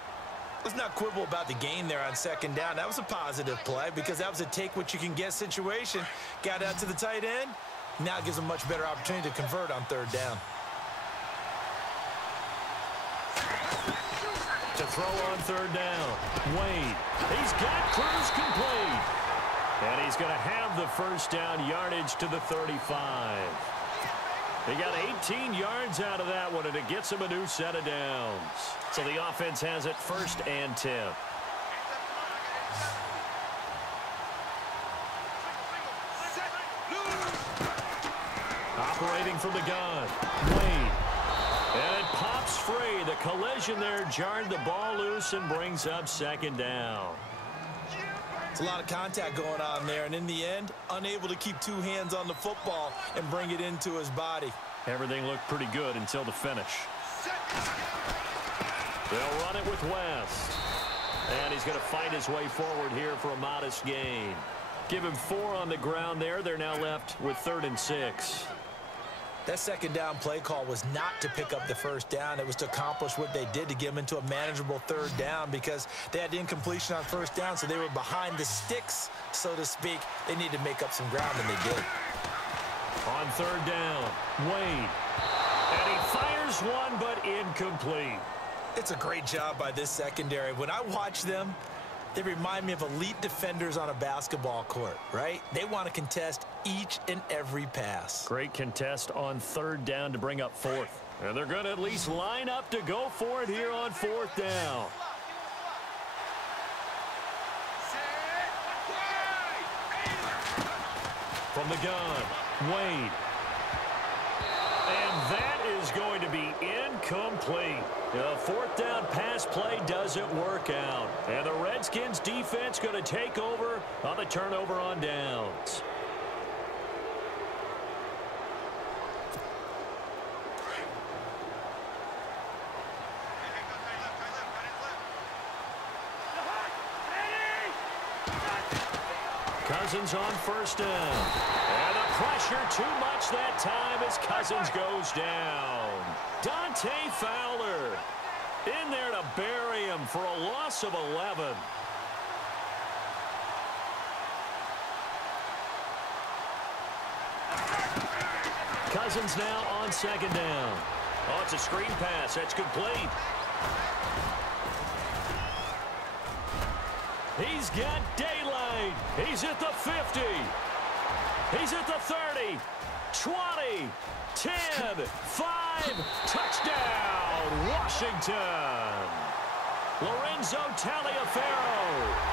Let's not quibble about the gain there on second down. That was a positive play because that was a take-what-you-can-get situation. Got out to the tight end. Now it gives a much better opportunity to convert on third down. To throw on third down, Wade. He's got Cruz complete. And he's going to have the first down yardage to the 35. He got 18 yards out of that one, and it gets him a new set of downs. So the offense has it 1st and 10. Operating from the gun, Wade. And it pops free. The collision there jarred the ball loose and brings up second down. It's a lot of contact going on there, and in the end, unable to keep two hands on the football and bring it into his body. Everything looked pretty good until the finish. They'll run it with West. And he's going to fight his way forward here for a modest gain. Give him 4 on the ground there. They're now left with 3rd and 6. That second down play call was not to pick up the first down. It was to accomplish what they did to get them into a manageable third down because they had the incompletion on first down, so they were behind the sticks, so to speak. They needed to make up some ground, and they did. On third down, Wade. And he fires one, but incomplete. It's a great job by this secondary. When I watch them, they remind me of elite defenders on a basketball court, right? They want to contest each and every pass. Great contest on third down to bring up 4th. And they're going to at least line up to go for it here on 4th down. From the gun, Wade. And that is going to be incomplete. The 4th down pass play doesn't work out. And the Redskins defense going to take over on the turnover on downs. Cousins on first down. And the pressure too much that time as Cousins goes down. Dante Fowler in there to bury him for a loss of 11. Cousins now on second down. Oh, it's a screen pass. That's complete. He's got daylight. He's at the 50. He's at the 30. 20. 10. 5. Touchdown, Washington. Lorenzo Taliaferro,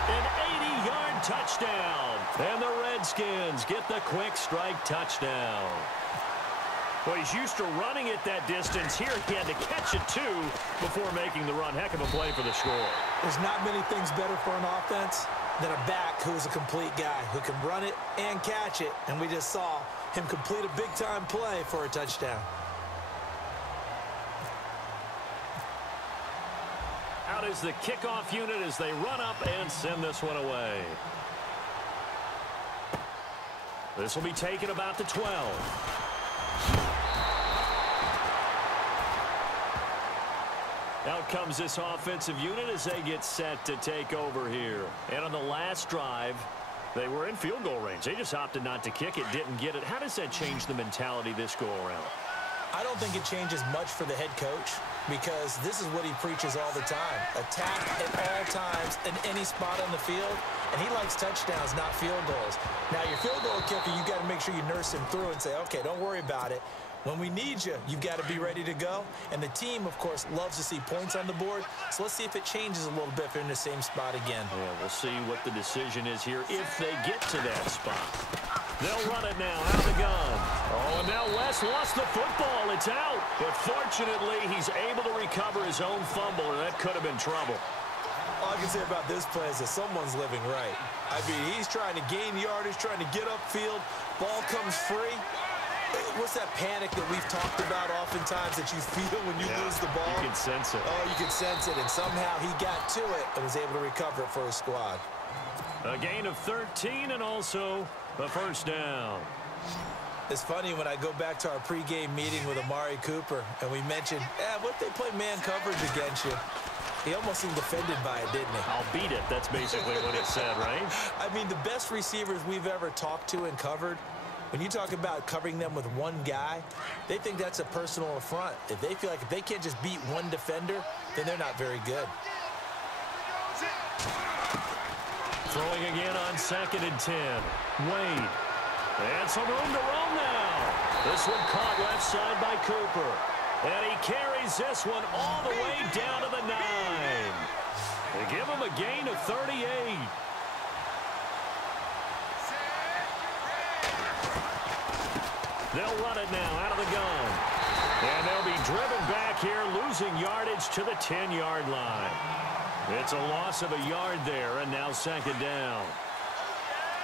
an 80-yard touchdown. And the Redskins get the quick strike touchdown. Well, he's used to running it that distance. Here he had to catch it, too, before making the run. Heck of a play for the score. There's not many things better for an offense than a back who's a complete guy who can run it and catch it. And we just saw him complete a big-time play for a touchdown. Out is the kickoff unit as they run up and send this one away. This will be taken about the 12. Out comes this offensive unit as they get set to take over here. And on the last drive, they were in field goal range. They just opted not to kick it, didn't get it. How does that change the mentality this go around? I don't think it changes much for the head coach because this is what he preaches all the time. Attack at all times in any spot on the field, and he likes touchdowns, not field goals. Now, your field goal kicker, you've got to make sure you nurse him through and say, okay, don't worry about it. When we need you, you've got to be ready to go. And the team, of course, loves to see points on the board. So let's see if it changes a little bit if they're in the same spot again. Yeah, we'll see what the decision is here if they get to that spot. They'll run it now out of the gun. Oh, and now West lost the football. It's out. But fortunately, he's able to recover his own fumble, or that could have been trouble. All I can say about this play is that someone's living right. I mean, he's trying to gain yardage, trying to get upfield. Ball comes free. What's that panic that we've talked about oftentimes that you feel when you lose the ball? You can sense it. Oh, you can sense it. And somehow he got to it and was able to recover it for his squad. A gain of 13 and also a first down. It's funny when I go back to our pregame meeting with Amari Cooper and we mentioned, what if they play man coverage against you? He almost seemed offended by it, didn't he? I'll beat it. That's basically what he said, right? I mean, the best receivers we've ever talked to and covered, when you talk about covering them with one guy, they think that's a personal affront. If they feel like if they can't just beat one defender, then they're not very good. Throwing again on 2nd and 10. Wade. And some room to roam now. This one caught left side by Cooper. And he carries this one all the way down to the 9. They give him a gain of 38. They'll run it now out of the gun. And they'll be driven back here, losing yardage to the 10-yard line. It's a loss of a yard there, and now 2nd down.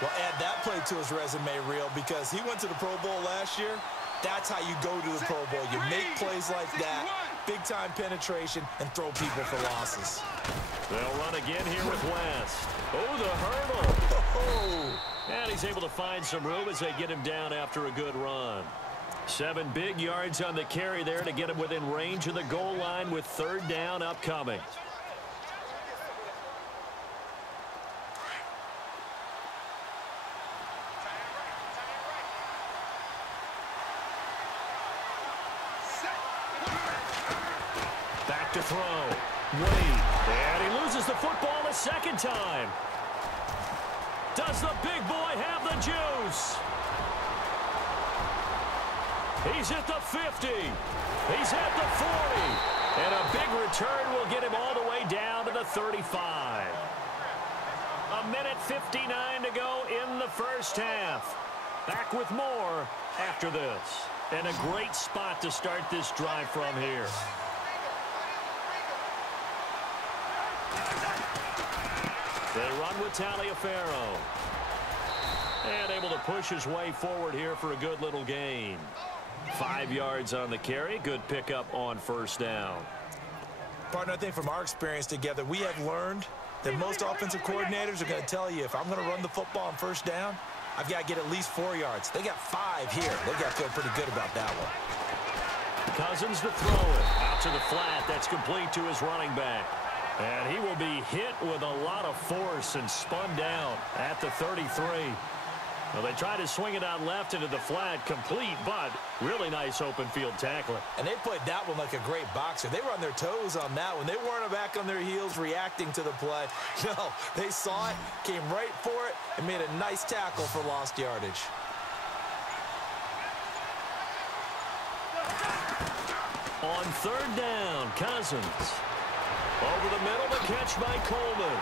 Well, add that play to his resume reel because he went to the Pro Bowl last year. That's how you go to the Pro Bowl. You make plays like that, big-time penetration, and throw people for losses. They'll run again here with West. Oh, the hurdle. Oh. And he's able to find some room as they get him down after a good run. 7 big yards on the carry there to get him within range of the goal line with 3rd down upcoming. Back to throw. Wade. And he loses the football a 2nd time. Does the big boy have the juice? He's at the 50. He's at the 40. And a big return will get him all the way down to the 35. A minute 59 to go in the first half. Back with more after this. And a great spot to start this drive from here. They run with Taliaferro. And able to push his way forward here for a good little gain. 5 yards on the carry. Good pickup on 1st down. Partner, I think from our experience together, we have learned that most offensive coordinators are going to tell you, if I'm going to run the football on 1st down, I've got to get at least 4 yards. They got 5 here. They've got to feel pretty good about that one. Cousins to throw it. Out to the flat. That's complete to his running back. And he will be hit with a lot of force and spun down at the 33. Well, they try to swing it out left into the flat, complete, but really nice open field tackling. And they played that one like a great boxer. They were on their toes on that one. They weren't back on their heels reacting to the play. No, they saw it, came right for it, and made a nice tackle for lost yardage. On third down, Cousins. Over the middle, the catch by Coleman.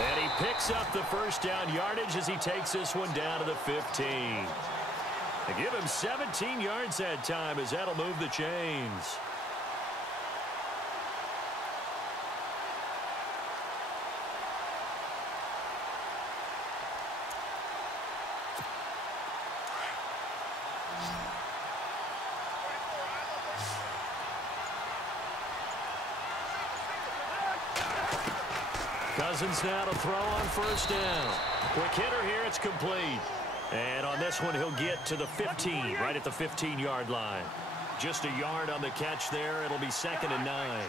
And he picks up the first down yardage as he takes this one down to the 15. They give him 17 yards that time as that'll move the chains. Cousins now to throw on first down. Quick hitter here, it's complete. And on this one, he'll get to the 15, right at the 15-yard line. Just a yard on the catch there. It'll be 2nd and 9.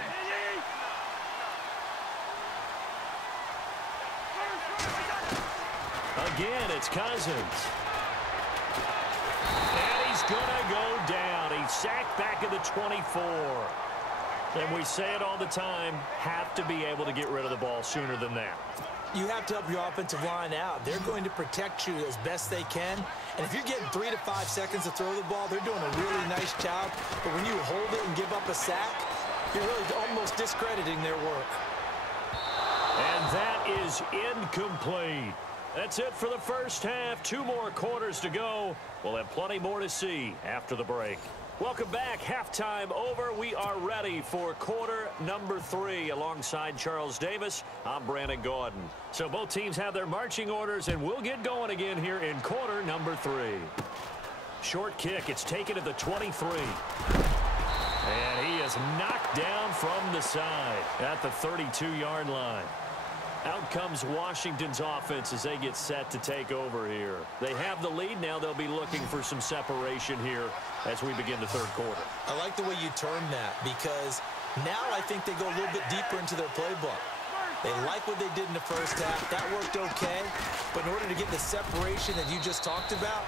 Again, it's Cousins. And he's going to go down. He's sacked back at the 24. And we say it all the time, have to be able to get rid of the ball sooner than that. You have to help your offensive line out. They're going to protect you as best they can. And if you're getting 3 to 5 seconds to throw the ball, they're doing a really nice job. But when you hold it and give up a sack, you're really almost discrediting their work. And that is incomplete. That's it for the first half. 2 more quarters to go. We'll have plenty more to see after the break. Welcome back. Halftime over. We are ready for quarter number 3. Alongside Charles Davis, I'm Brandon Gordon. So both teams have their marching orders, and we'll get going again here in quarter number 3. Short kick. It's taken at the 23. And he is knocked down from the side at the 32-yard line. Out comes Washington's offense as they get set to take over here. They have the lead. Now they'll be looking for some separation here as we begin the third quarter. I like the way you term that because now I think they go a little bit deeper into their playbook. They like what they did in the first half. That worked okay. But in order to get the separation that you just talked about,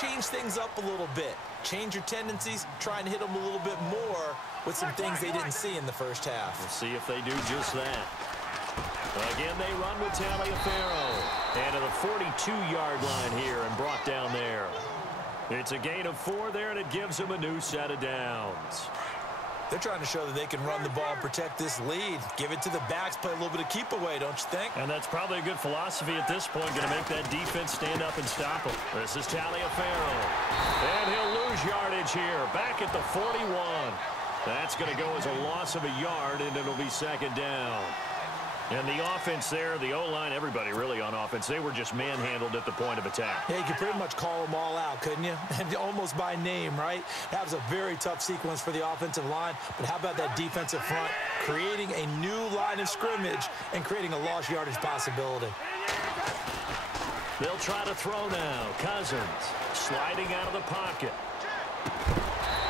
change things up a little bit. Change your tendencies. Try and hit them a little bit more with some things they didn't see in the first half. We'll see if they do just that. Again, they run with Taliaferro. And to the 42-yard line here and brought down there. It's a gain of 4 there, and it gives them a new set of downs. They're trying to show that they can run the ball and protect this lead. Give it to the backs, play a little bit of keep away, don't you think? And that's probably a good philosophy at this point, going to make that defense stand up and stop them. This is Taliaferro. And he'll lose yardage here, back at the 41. That's going to go as a loss of a yard, and it'll be 2nd down. And the offense there, the O-line, everybody really on offense, they were just manhandled at the point of attack. Yeah, you could pretty much call them all out, couldn't you? And almost by name, right? That was a very tough sequence for the offensive line. But how about that defensive front creating a new line of scrimmage and creating a lost yardage possibility? They'll try to throw now. Cousins sliding out of the pocket.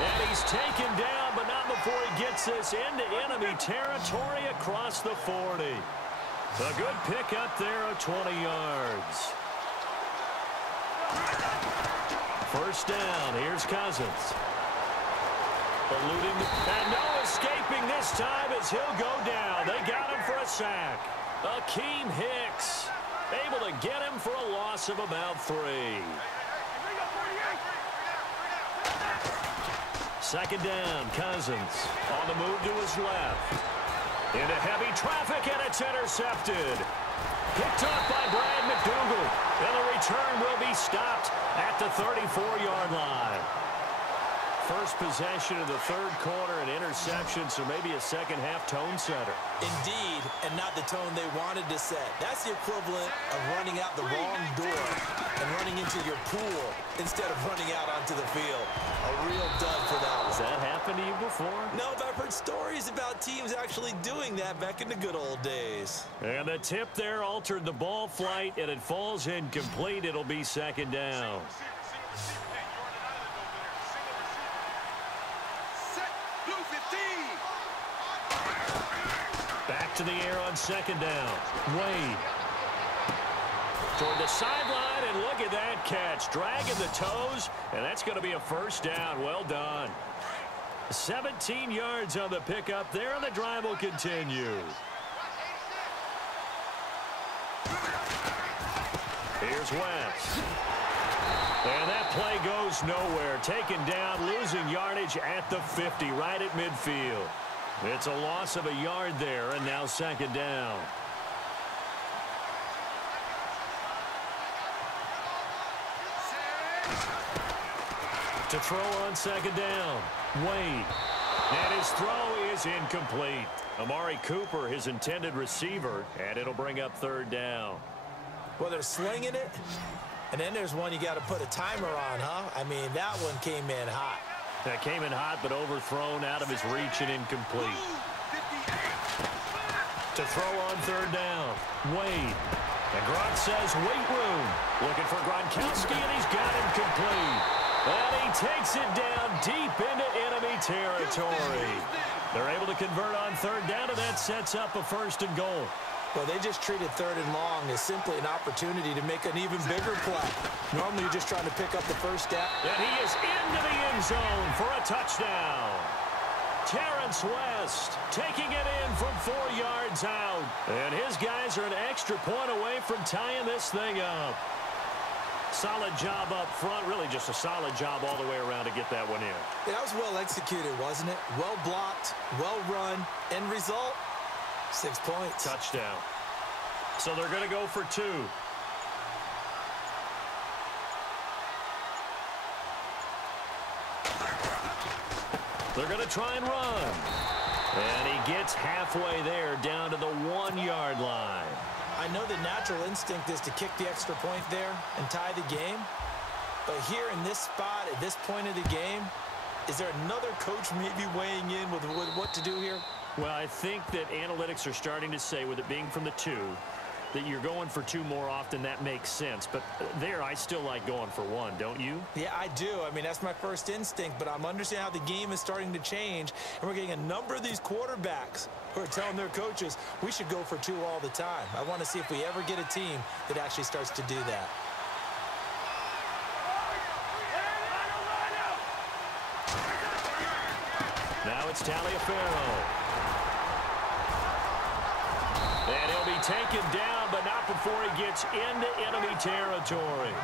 And he's taken down, but not before he gets this into enemy territory across the 40. A good pick up there of 20 yards. First down. Here's Cousins. Eluding, and no escaping this time as he'll go down. They got him for a sack. Akeem Hicks able to get him for a loss of about 3. 2nd down, Cousins on the move to his left. Into heavy traffic, and it's intercepted. Picked up by Brad McDougal. And the return will be stopped at the 34-yard line. First possession of the third quarter, an interception, so maybe a second-half tone setter. Indeed, and not the tone they wanted to set. That's the equivalent of running out the wrong door and running into your pool instead of running out onto the field. A real dud for that one. Has that happened to you before? No, but I've heard stories about teams actually doing that back in the good old days. And the tip there altered the ball flight, and it falls incomplete. It'll be 2nd down. Back to the air on 2nd down. Wade. toward the sideline, and look at that catch. Dragging the toes, and that's going to be a first down. Well done. 17 yards on the pickup there, and the drive will continue. Here's West. And that play goes nowhere. Taken down, losing yardage at the 50, right at midfield. It's a loss of a yard there, and now second down. To throw on second down, Wade. And his throw is incomplete. Amari Cooper, his intended receiver, and it'll bring up third down. Well, they're slinging it, and then there's one you got to put a timer on, huh? I mean, that one came in hot. That came in hot, but overthrown, out of his reach, and incomplete. To throw on third down, Wade. And Gronk says, wait room. Looking for Gronkowski, and he's got him complete. And he takes it down deep into enemy territory. They're able to convert on third down, and that sets up a first and goal. Well, they just treated third and long as simply an opportunity to make an even bigger play. Normally, you're just trying to pick up the first down. And he is into the end zone for a touchdown. Terrence West taking it in from 4 yards out. And his guys are an extra point away from tying this thing up. Solid job up front. Really just a solid job all the way around to get that one in. Yeah, that was well executed, wasn't it? Well blocked, well run. End result, 6 points. Touchdown. So they're going to go for 2. They're going to try and run. And he gets halfway there, down to the 1 yard line. I know the natural instinct is to kick the extra point there and tie the game. But here in this spot, at this point of the game, is there another coach maybe weighing in with what to do here? Well, I think that analytics are starting to say, with it being from the 2, that you're going for 2 more often. That makes sense. But there, I still like going for 1, don't you? Yeah, I do. I mean, that's my first instinct. But I'm understanding how the game is starting to change. And we're getting a number of these quarterbacks who are telling their coaches, we should go for 2 all the time. I want to see if we ever get a team that actually starts to do that. Now it's Taliaferro. And he'll be taken down, but not before he gets into enemy territory.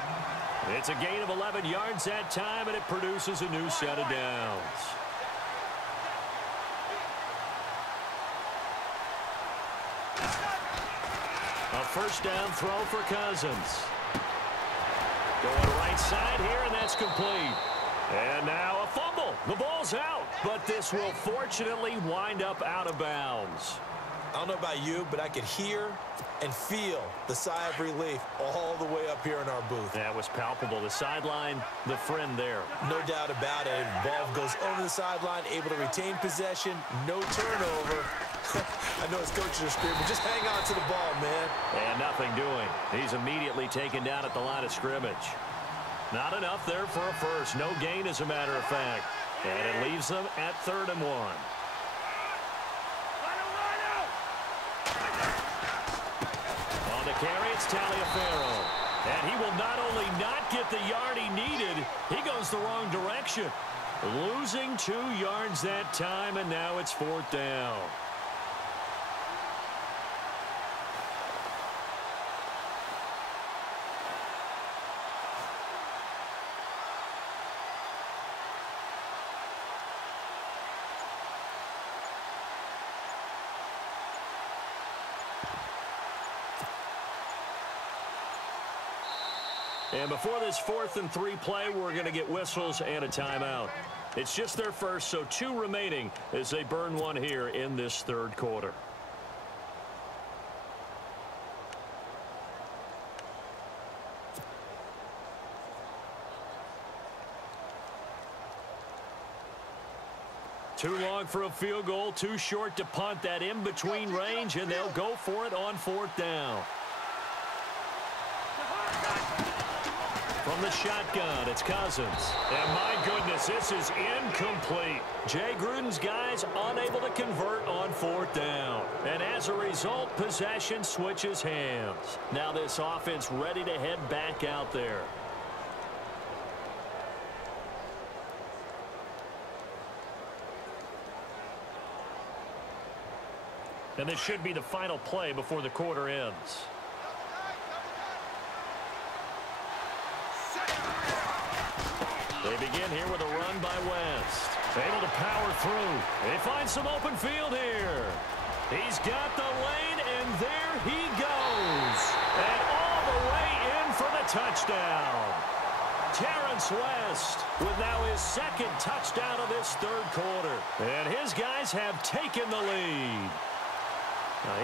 It's a gain of 11 yards that time, and it produces a new set of downs. A first down throw for Cousins. Going right side here, and that's complete. And now a fumble. The ball's out, but this will fortunately wind up out of bounds. I don't know about you, but I could hear and feel the sigh of relief all the way up here in our booth. That was palpable. The sideline, the friend there. No doubt about it. Ball goes over the sideline, able to retain possession, no turnover. I know his coaches are screaming, just hang on to the ball, man. And nothing doing. He's immediately taken down at the line of scrimmage. Not enough there for a first. No gain, as a matter of fact. And it leaves them at 3rd and 1. On the carry, it's Taliaferro. And he will not only not get the yard he needed, he goes the wrong direction. Losing 2 yards that time, and now it's 4th down. And before this 4th and 3 play, we're going to get whistles and a timeout. It's just their first, so 2 remaining as they burn 1 here in this 3rd quarter. Too long for a field goal, too short to punt. That in-between range, and they'll go for it on 4th down. From the shotgun, it's Cousins. And my goodness, This is incomplete. Jay Gruden's guys unable to convert on 4th down. And as a result, possession switches hands. Now this offense ready to head back out there. And this should be the final play before the quarter ends. They begin here with a run by West. Able to power through. They find some open field here. He's got the lane, and there he goes. And all the way in for the touchdown. Terrence West with now his 2nd touchdown of this 3rd quarter. And his guys have taken the lead.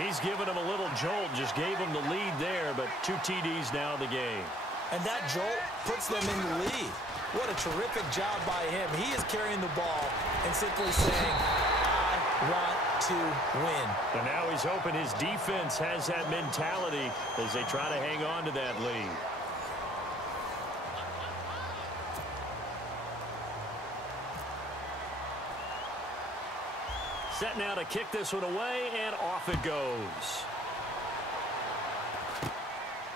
He's given him a little jolt, just gave him the lead there, but 2 TDs now in the game. And that jolt puts them in the lead. What a terrific job by him. He is carrying the ball and simply saying, I want to win. And now he's hoping his defense has that mentality as they try to hang on to that lead. Set now to kick this one away, and off it goes.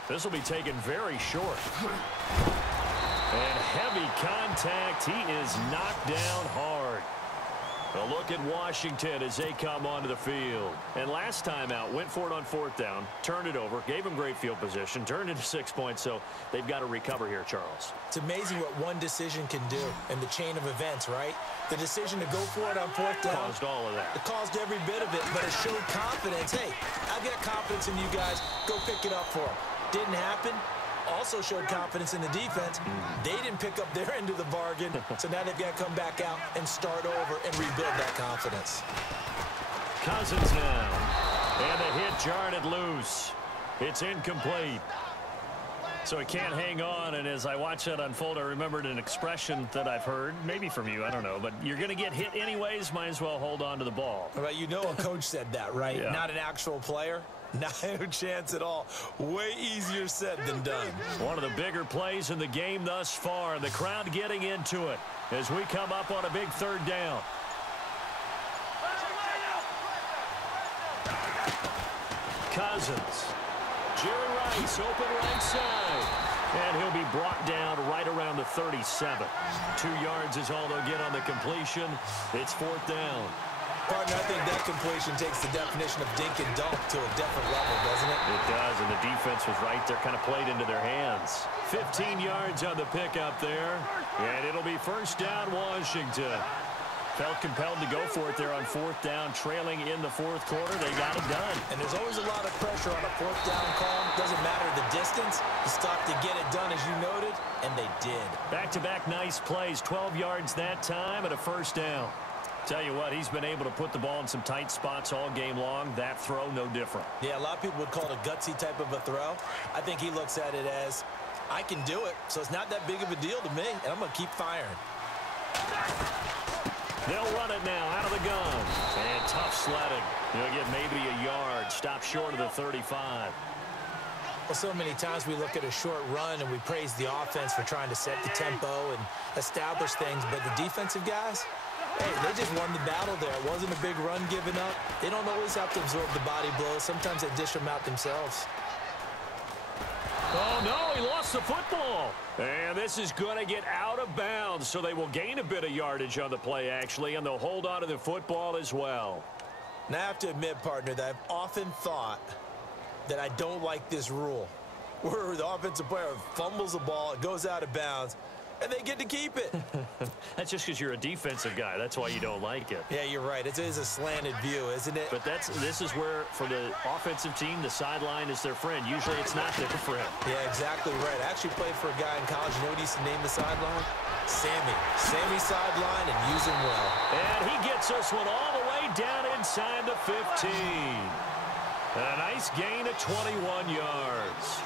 This will be taken very short. And heavy contact. He is knocked down hard. A look at Washington as they come onto the field. And last time out, went for it on 4th down, turned it over, gave them great field position, turned into 6 points, so they've got to recover here, Charles. It's amazing what one decision can do in the chain of events, right? The decision to go for it on 4th down. Caused all of that. It caused every bit of it, but it showed confidence. Hey, I've got confidence in you guys. Go pick it up for them. Didn't happen. Also showed confidence in the defense. They didn't pick up their end of the bargain, so now they've got to come back out and start over and rebuild that confidence. Cousins now. And the hit jarred it loose. It's incomplete. So he can't hang on, and as I watch that unfold, I remembered an expression that I've heard, maybe from you, I don't know, but you're going to get hit anyways, might as well hold on to the ball. Well, you know a coach said that, right? Yeah. Not an actual player. Not a chance at all. Way easier said than done. One of the bigger plays in the game thus far, and the crowd getting into it as we come up on a big 3rd down. Cousins. Jerry Rice, open right side. And he'll be brought down right around the 37. 2 yards is all they'll get on the completion. It's 4th down. Partner, I think that completion takes the definition of dink and dunk to a different level, doesn't it? It does, and the defense was right there, kind of played into their hands. 15 yards on the pickup there, and it'll be 1st down, Washington. Felt compelled to go for it there on 4th down, trailing in the 4th quarter. They got it done. And there's always a lot of pressure on a 4th down call. Doesn't matter the distance. You stop to get it done, as you noted, and they did. Back-to-back nice plays, 12 yards that time, and a 1st down. Tell you what, he's been able to put the ball in some tight spots all game long. That throw, no different. Yeah, a lot of people would call it a gutsy type of a throw. I think he looks at it as, I can do it, so it's not that big of a deal to me, and I'm going to keep firing. They'll run it now out of the gun. And tough sledding. He'll get maybe a yard. Stop short of the 35. Well, so many times we look at a short run and we praise the offense for trying to set the tempo and establish things, but the defensive guys, hey, they just won the battle there. It wasn't a big run given up. They don't always have to absorb the body blows. Sometimes they dish them out themselves. Oh, no, he lost the football. And this is going to get out of bounds, so they will gain a bit of yardage on the play, actually, and they'll hold on to the football as well. Now, I have to admit, partner, that I've often thought that I don't like this rule, where the offensive player fumbles the ball, it goes out of bounds, and they get to keep it. That's just because you're a defensive guy. That's why you don't like it. Yeah, you're right. It is a slanted view, isn't it? But this is where, for the offensive team, the sideline is their friend. Usually it's not their friend. Yeah, exactly right. I actually played for a guy in college. You know what he used to name the sideline? Sammy. Sammy sideline, and use him well. And he gets this one all the way down inside the 15. A nice gain of 21 yards.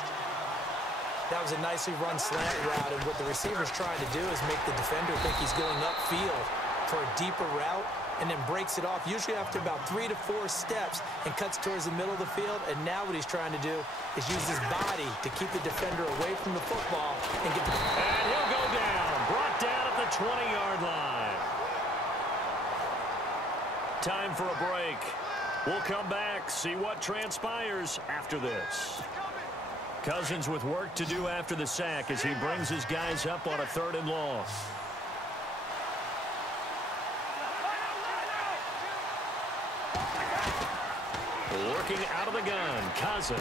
That was a nicely run slant route, and what the receiver's trying to do is make the defender think he's going upfield for a deeper route, and then breaks it off, usually after about 3 to 4 steps, and cuts towards the middle of the field. And now what he's trying to do is use his body to keep the defender away from the football and get the... And he'll go down, brought down at the 20-yard line. Time for a break. We'll come back, see what transpires after this. Cousins with work to do after the sack as he brings his guys up on a 3rd and long. Working out of the gun, Cousins.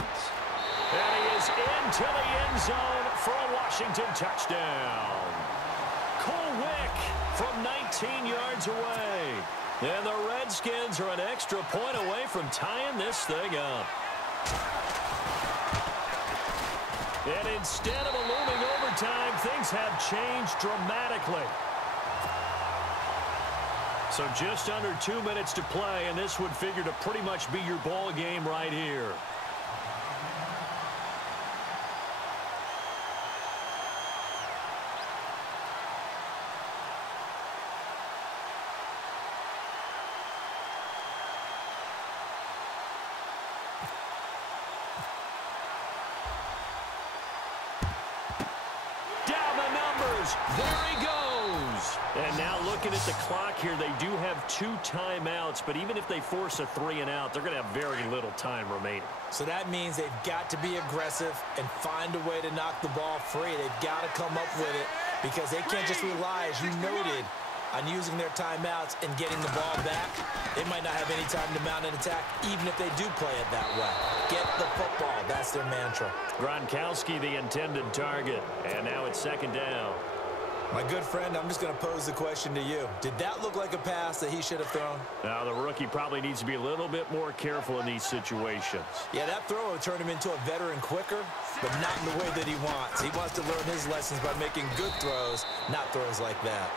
And he is into the end zone for a Washington touchdown. Cole Wick from 19 yards away. And the Redskins are an extra point away from tying this thing up. And instead of a looming overtime, things have changed dramatically. So just under 2 minutes to play, and this would figure to pretty much be your ball game right here. There he goes. And now looking at the clock here, they do have 2 timeouts, but even if they force a 3-and-out, they're going to have very little time remaining. So that means they've got to be aggressive and find a way to knock the ball free. They've got to come up with it because they can't just rely, as you noted, on using their timeouts and getting the ball back. They might not have any time to mount an attack, even if they do play it that way. Get the football. That's their mantra. Gronkowski, the intended target. And now it's 2nd down. My good friend, I'm just going to pose the question to you. Did that look like a pass that he should have thrown? Now, the rookie probably needs to be a little bit more careful in these situations. Yeah, that throw will turn him into a veteran quicker, but not in the way that he wants. He wants to learn his lessons by making good throws, not throws like that.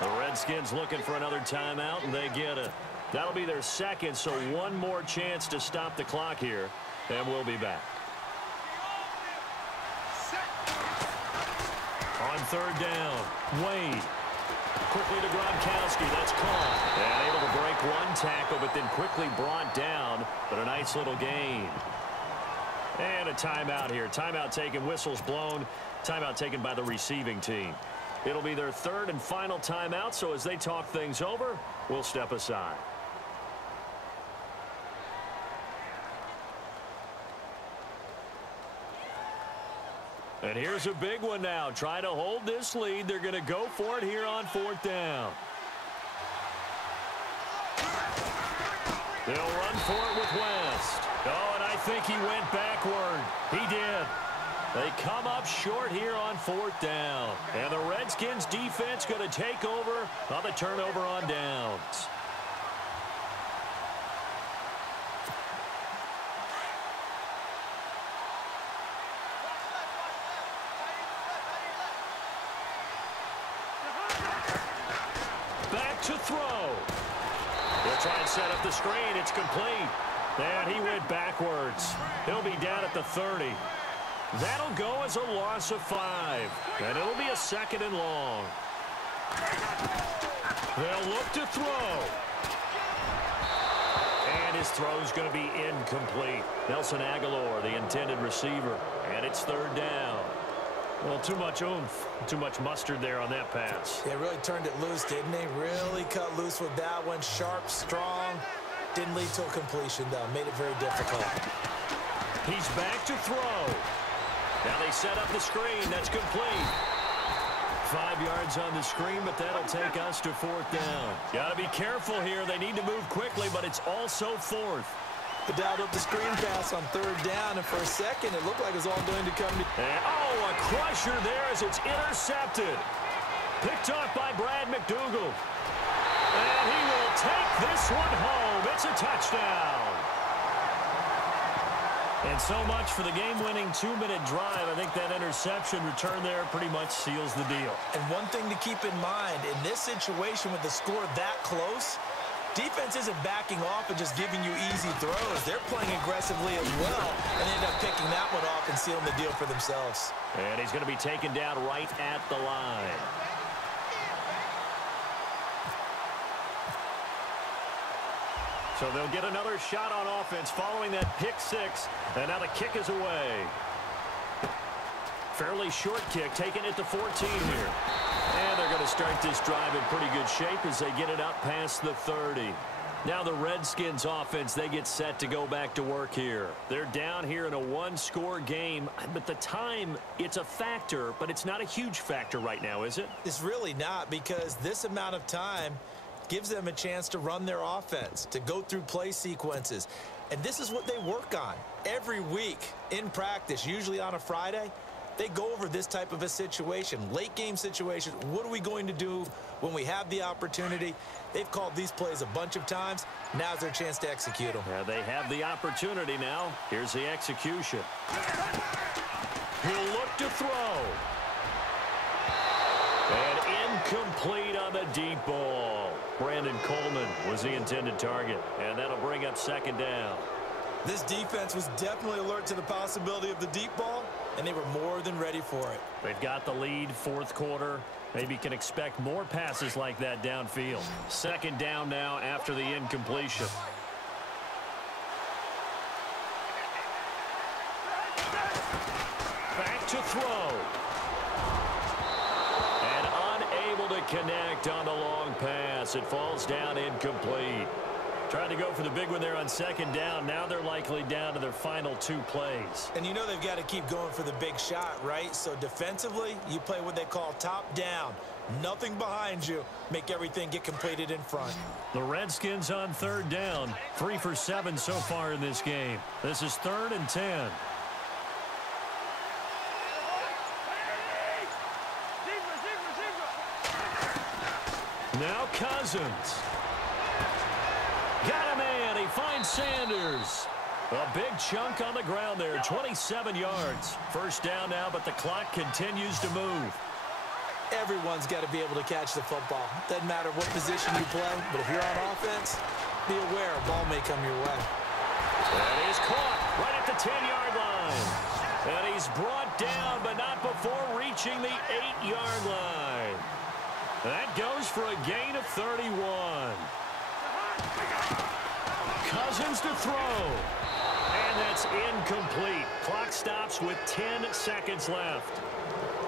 The Redskins looking for another timeout, and they get it. That'll be their 2nd, so one more chance to stop the clock here, and we'll be back. On 3rd down, Wade. Quickly to Gronkowski, that's caught. And able to break one tackle, but then quickly brought down, but a nice little gain. And a timeout here. Timeout taken, whistles blown. Timeout taken by the receiving team. It'll be their 3rd and final timeout, so as they talk things over, we'll step aside. And here's a big one now. Trying to hold this lead. They're going to go for it here on 4th down. They'll run for it with West. Oh, and I think he went backward. He did. They come up short here on 4th down. And the Redskins defense going to take over on the turnover on downs. Back to throw. They'll try and set up the screen. It's complete. And he went backwards. He'll be down at the 30. That'll go as a loss of 5. And it'll be a 2nd and long. They'll look to throw. And his throw's going to be incomplete. Nelson Aguilar, the intended receiver. And it's 3rd down. Well, too much oomph, too much mustard there on that pass. They really turned it loose, didn't they? Really cut loose with that one. Sharp, strong. Didn't lead to a completion, though. Made it very difficult. He's back to throw. Now they set up the screen. That's complete. 5 yards on the screen, but that'll take us to 4th down. Got to be careful here. They need to move quickly, but it's also 4th. They dialed up the screen pass on 3rd down, and for a second, it looked like it was all going to come to... And, oh, a crusher there as it's intercepted. Picked off by Brad McDougald. And he will take this one home. It's a touchdown. And so much for the game-winning 2-minute drive. I think that interception return there pretty much seals the deal. And one thing to keep in mind, in this situation with the score that close, defense isn't backing off and just giving you easy throws. They're playing aggressively as well, and they end up picking that one off and sealing the deal for themselves. And he's going to be taken down right at the line. So they'll get another shot on offense following that pick 6, and now the kick is away. Fairly short kick, taken at the 14 here. And they're going to start this drive in pretty good shape as they get it up past the 30. Now the Redskins offense, they get set to go back to work here. They're down here in a one-score game, but the time, it's a factor, but it's not a huge factor right now, is it? It's really not, because this amount of time gives them a chance to run their offense, to go through play sequences. And this is what they work on every week in practice, usually on a Friday. They go over this type of a situation, late game situation. What are we going to do when we have the opportunity? They've called these plays a bunch of times. Now's their chance to execute them. Yeah, they have the opportunity now. Here's the execution. He'll look to throw. And incomplete on the deep ball. Brandon Coleman was the intended target. And that'll bring up second down. This defense was definitely alert to the possibility of the deep ball, and they were more than ready for it. They've got the lead, fourth quarter. Maybe can expect more passes like that downfield. Second down now after the incompletion. Back to throw. And unable to connect on the long pass. It falls down incomplete. Trying to go for the big one there on second down. Now they're likely down to their final two plays. And you know they've got to keep going for the big shot, right? So defensively, you play what they call top down. Nothing behind you. Make everything get completed in front. The Redskins on third down. 3 for 7 so far in this game. This is 3rd and 10. Now Cousins. Got a man. He finds Sanders. A big chunk on the ground there. 27 yards. First down now, but the clock continues to move. Everyone's got to be able to catch the football. Doesn't matter what position you play, but if you're on offense, be aware a ball may come your way. And he's caught right at the 10-yard line. And he's brought down, but not before reaching the 8-yard line. That goes for a gain of 31. Cousins to throw. And that's incomplete. Clock stops with 10 seconds left.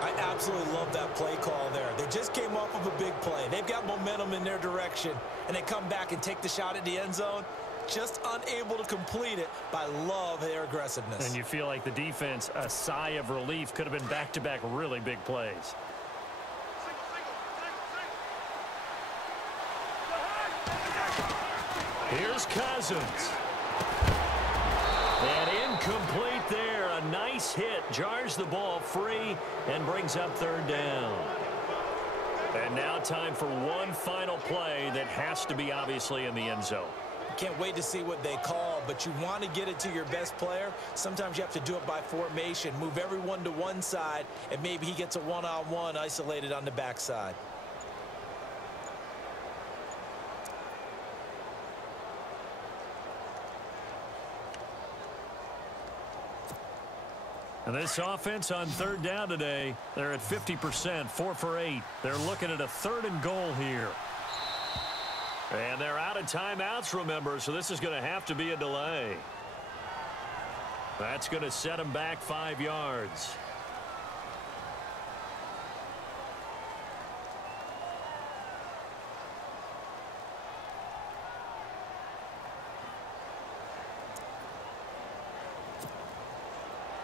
I absolutely love that play call there. They just came off of a big play. They've got momentum in their direction, and they come back and take the shot at the end zone. Just unable to complete it, but I love their aggressiveness. And you feel like the defense, a sigh of relief, could have been back-to-back really big plays. Here's Cousins. And incomplete there. A nice hit. Jars the ball free and brings up third down. And now time for one final play that has to be obviously in the end zone. Can't wait to see what they call, but you want to get it to your best player. Sometimes you have to do it by formation. Move everyone to one side, and maybe he gets a one-on-one isolated on the backside. And this offense on third down today, they're at 50%, 4 for 8. They're looking at a 3rd and goal here. And they're out of timeouts, remember, so this is going to have to be a delay. That's going to set them back 5 yards.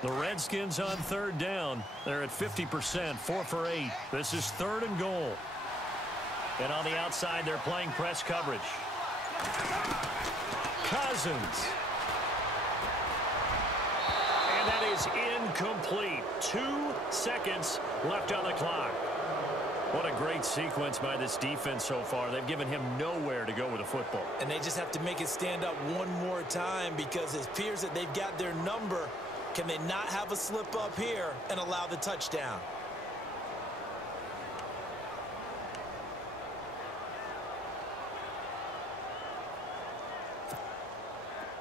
The Redskins on third down. They're at 50%, 4 for 8. This is 3rd and goal. And on the outside, they're playing press coverage. Cousins. And that is incomplete. 2 seconds left on the clock. What a great sequence by this defense so far. They've given him nowhere to go with the football. And they just have to make it stand up one more time, because it appears that they've got their number. Can they not have a slip up here and allow the touchdown?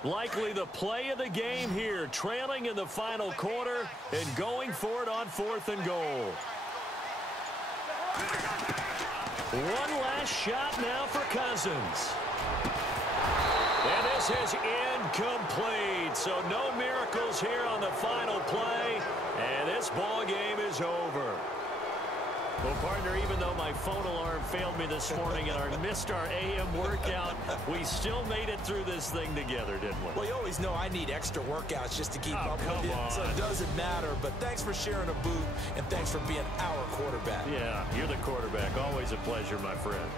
Likely the play of the game here, trailing in the final quarter and going for it on 4th and goal. One last shot now for Cousins. And this is incomplete, so no miracles here on the final play, and this ball game is over. Well, partner, even though my phone alarm failed me this morning and missed our AM workout, we still made it through this thing together, didn't we? Well, you always know I need extra workouts just to keep up with you, so it doesn't matter. But thanks for sharing a booth, and thanks for being our quarterback. Yeah, you're the quarterback. Always a pleasure, my friend.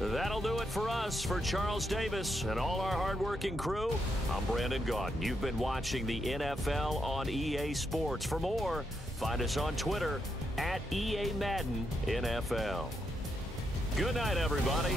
That'll do it for us. For Charles Davis and all our hardworking crew, I'm Brandon Gaudin. You've been watching the NFL on EA Sports. For more, find us on Twitter @EA Madden NFL. Good night, everybody.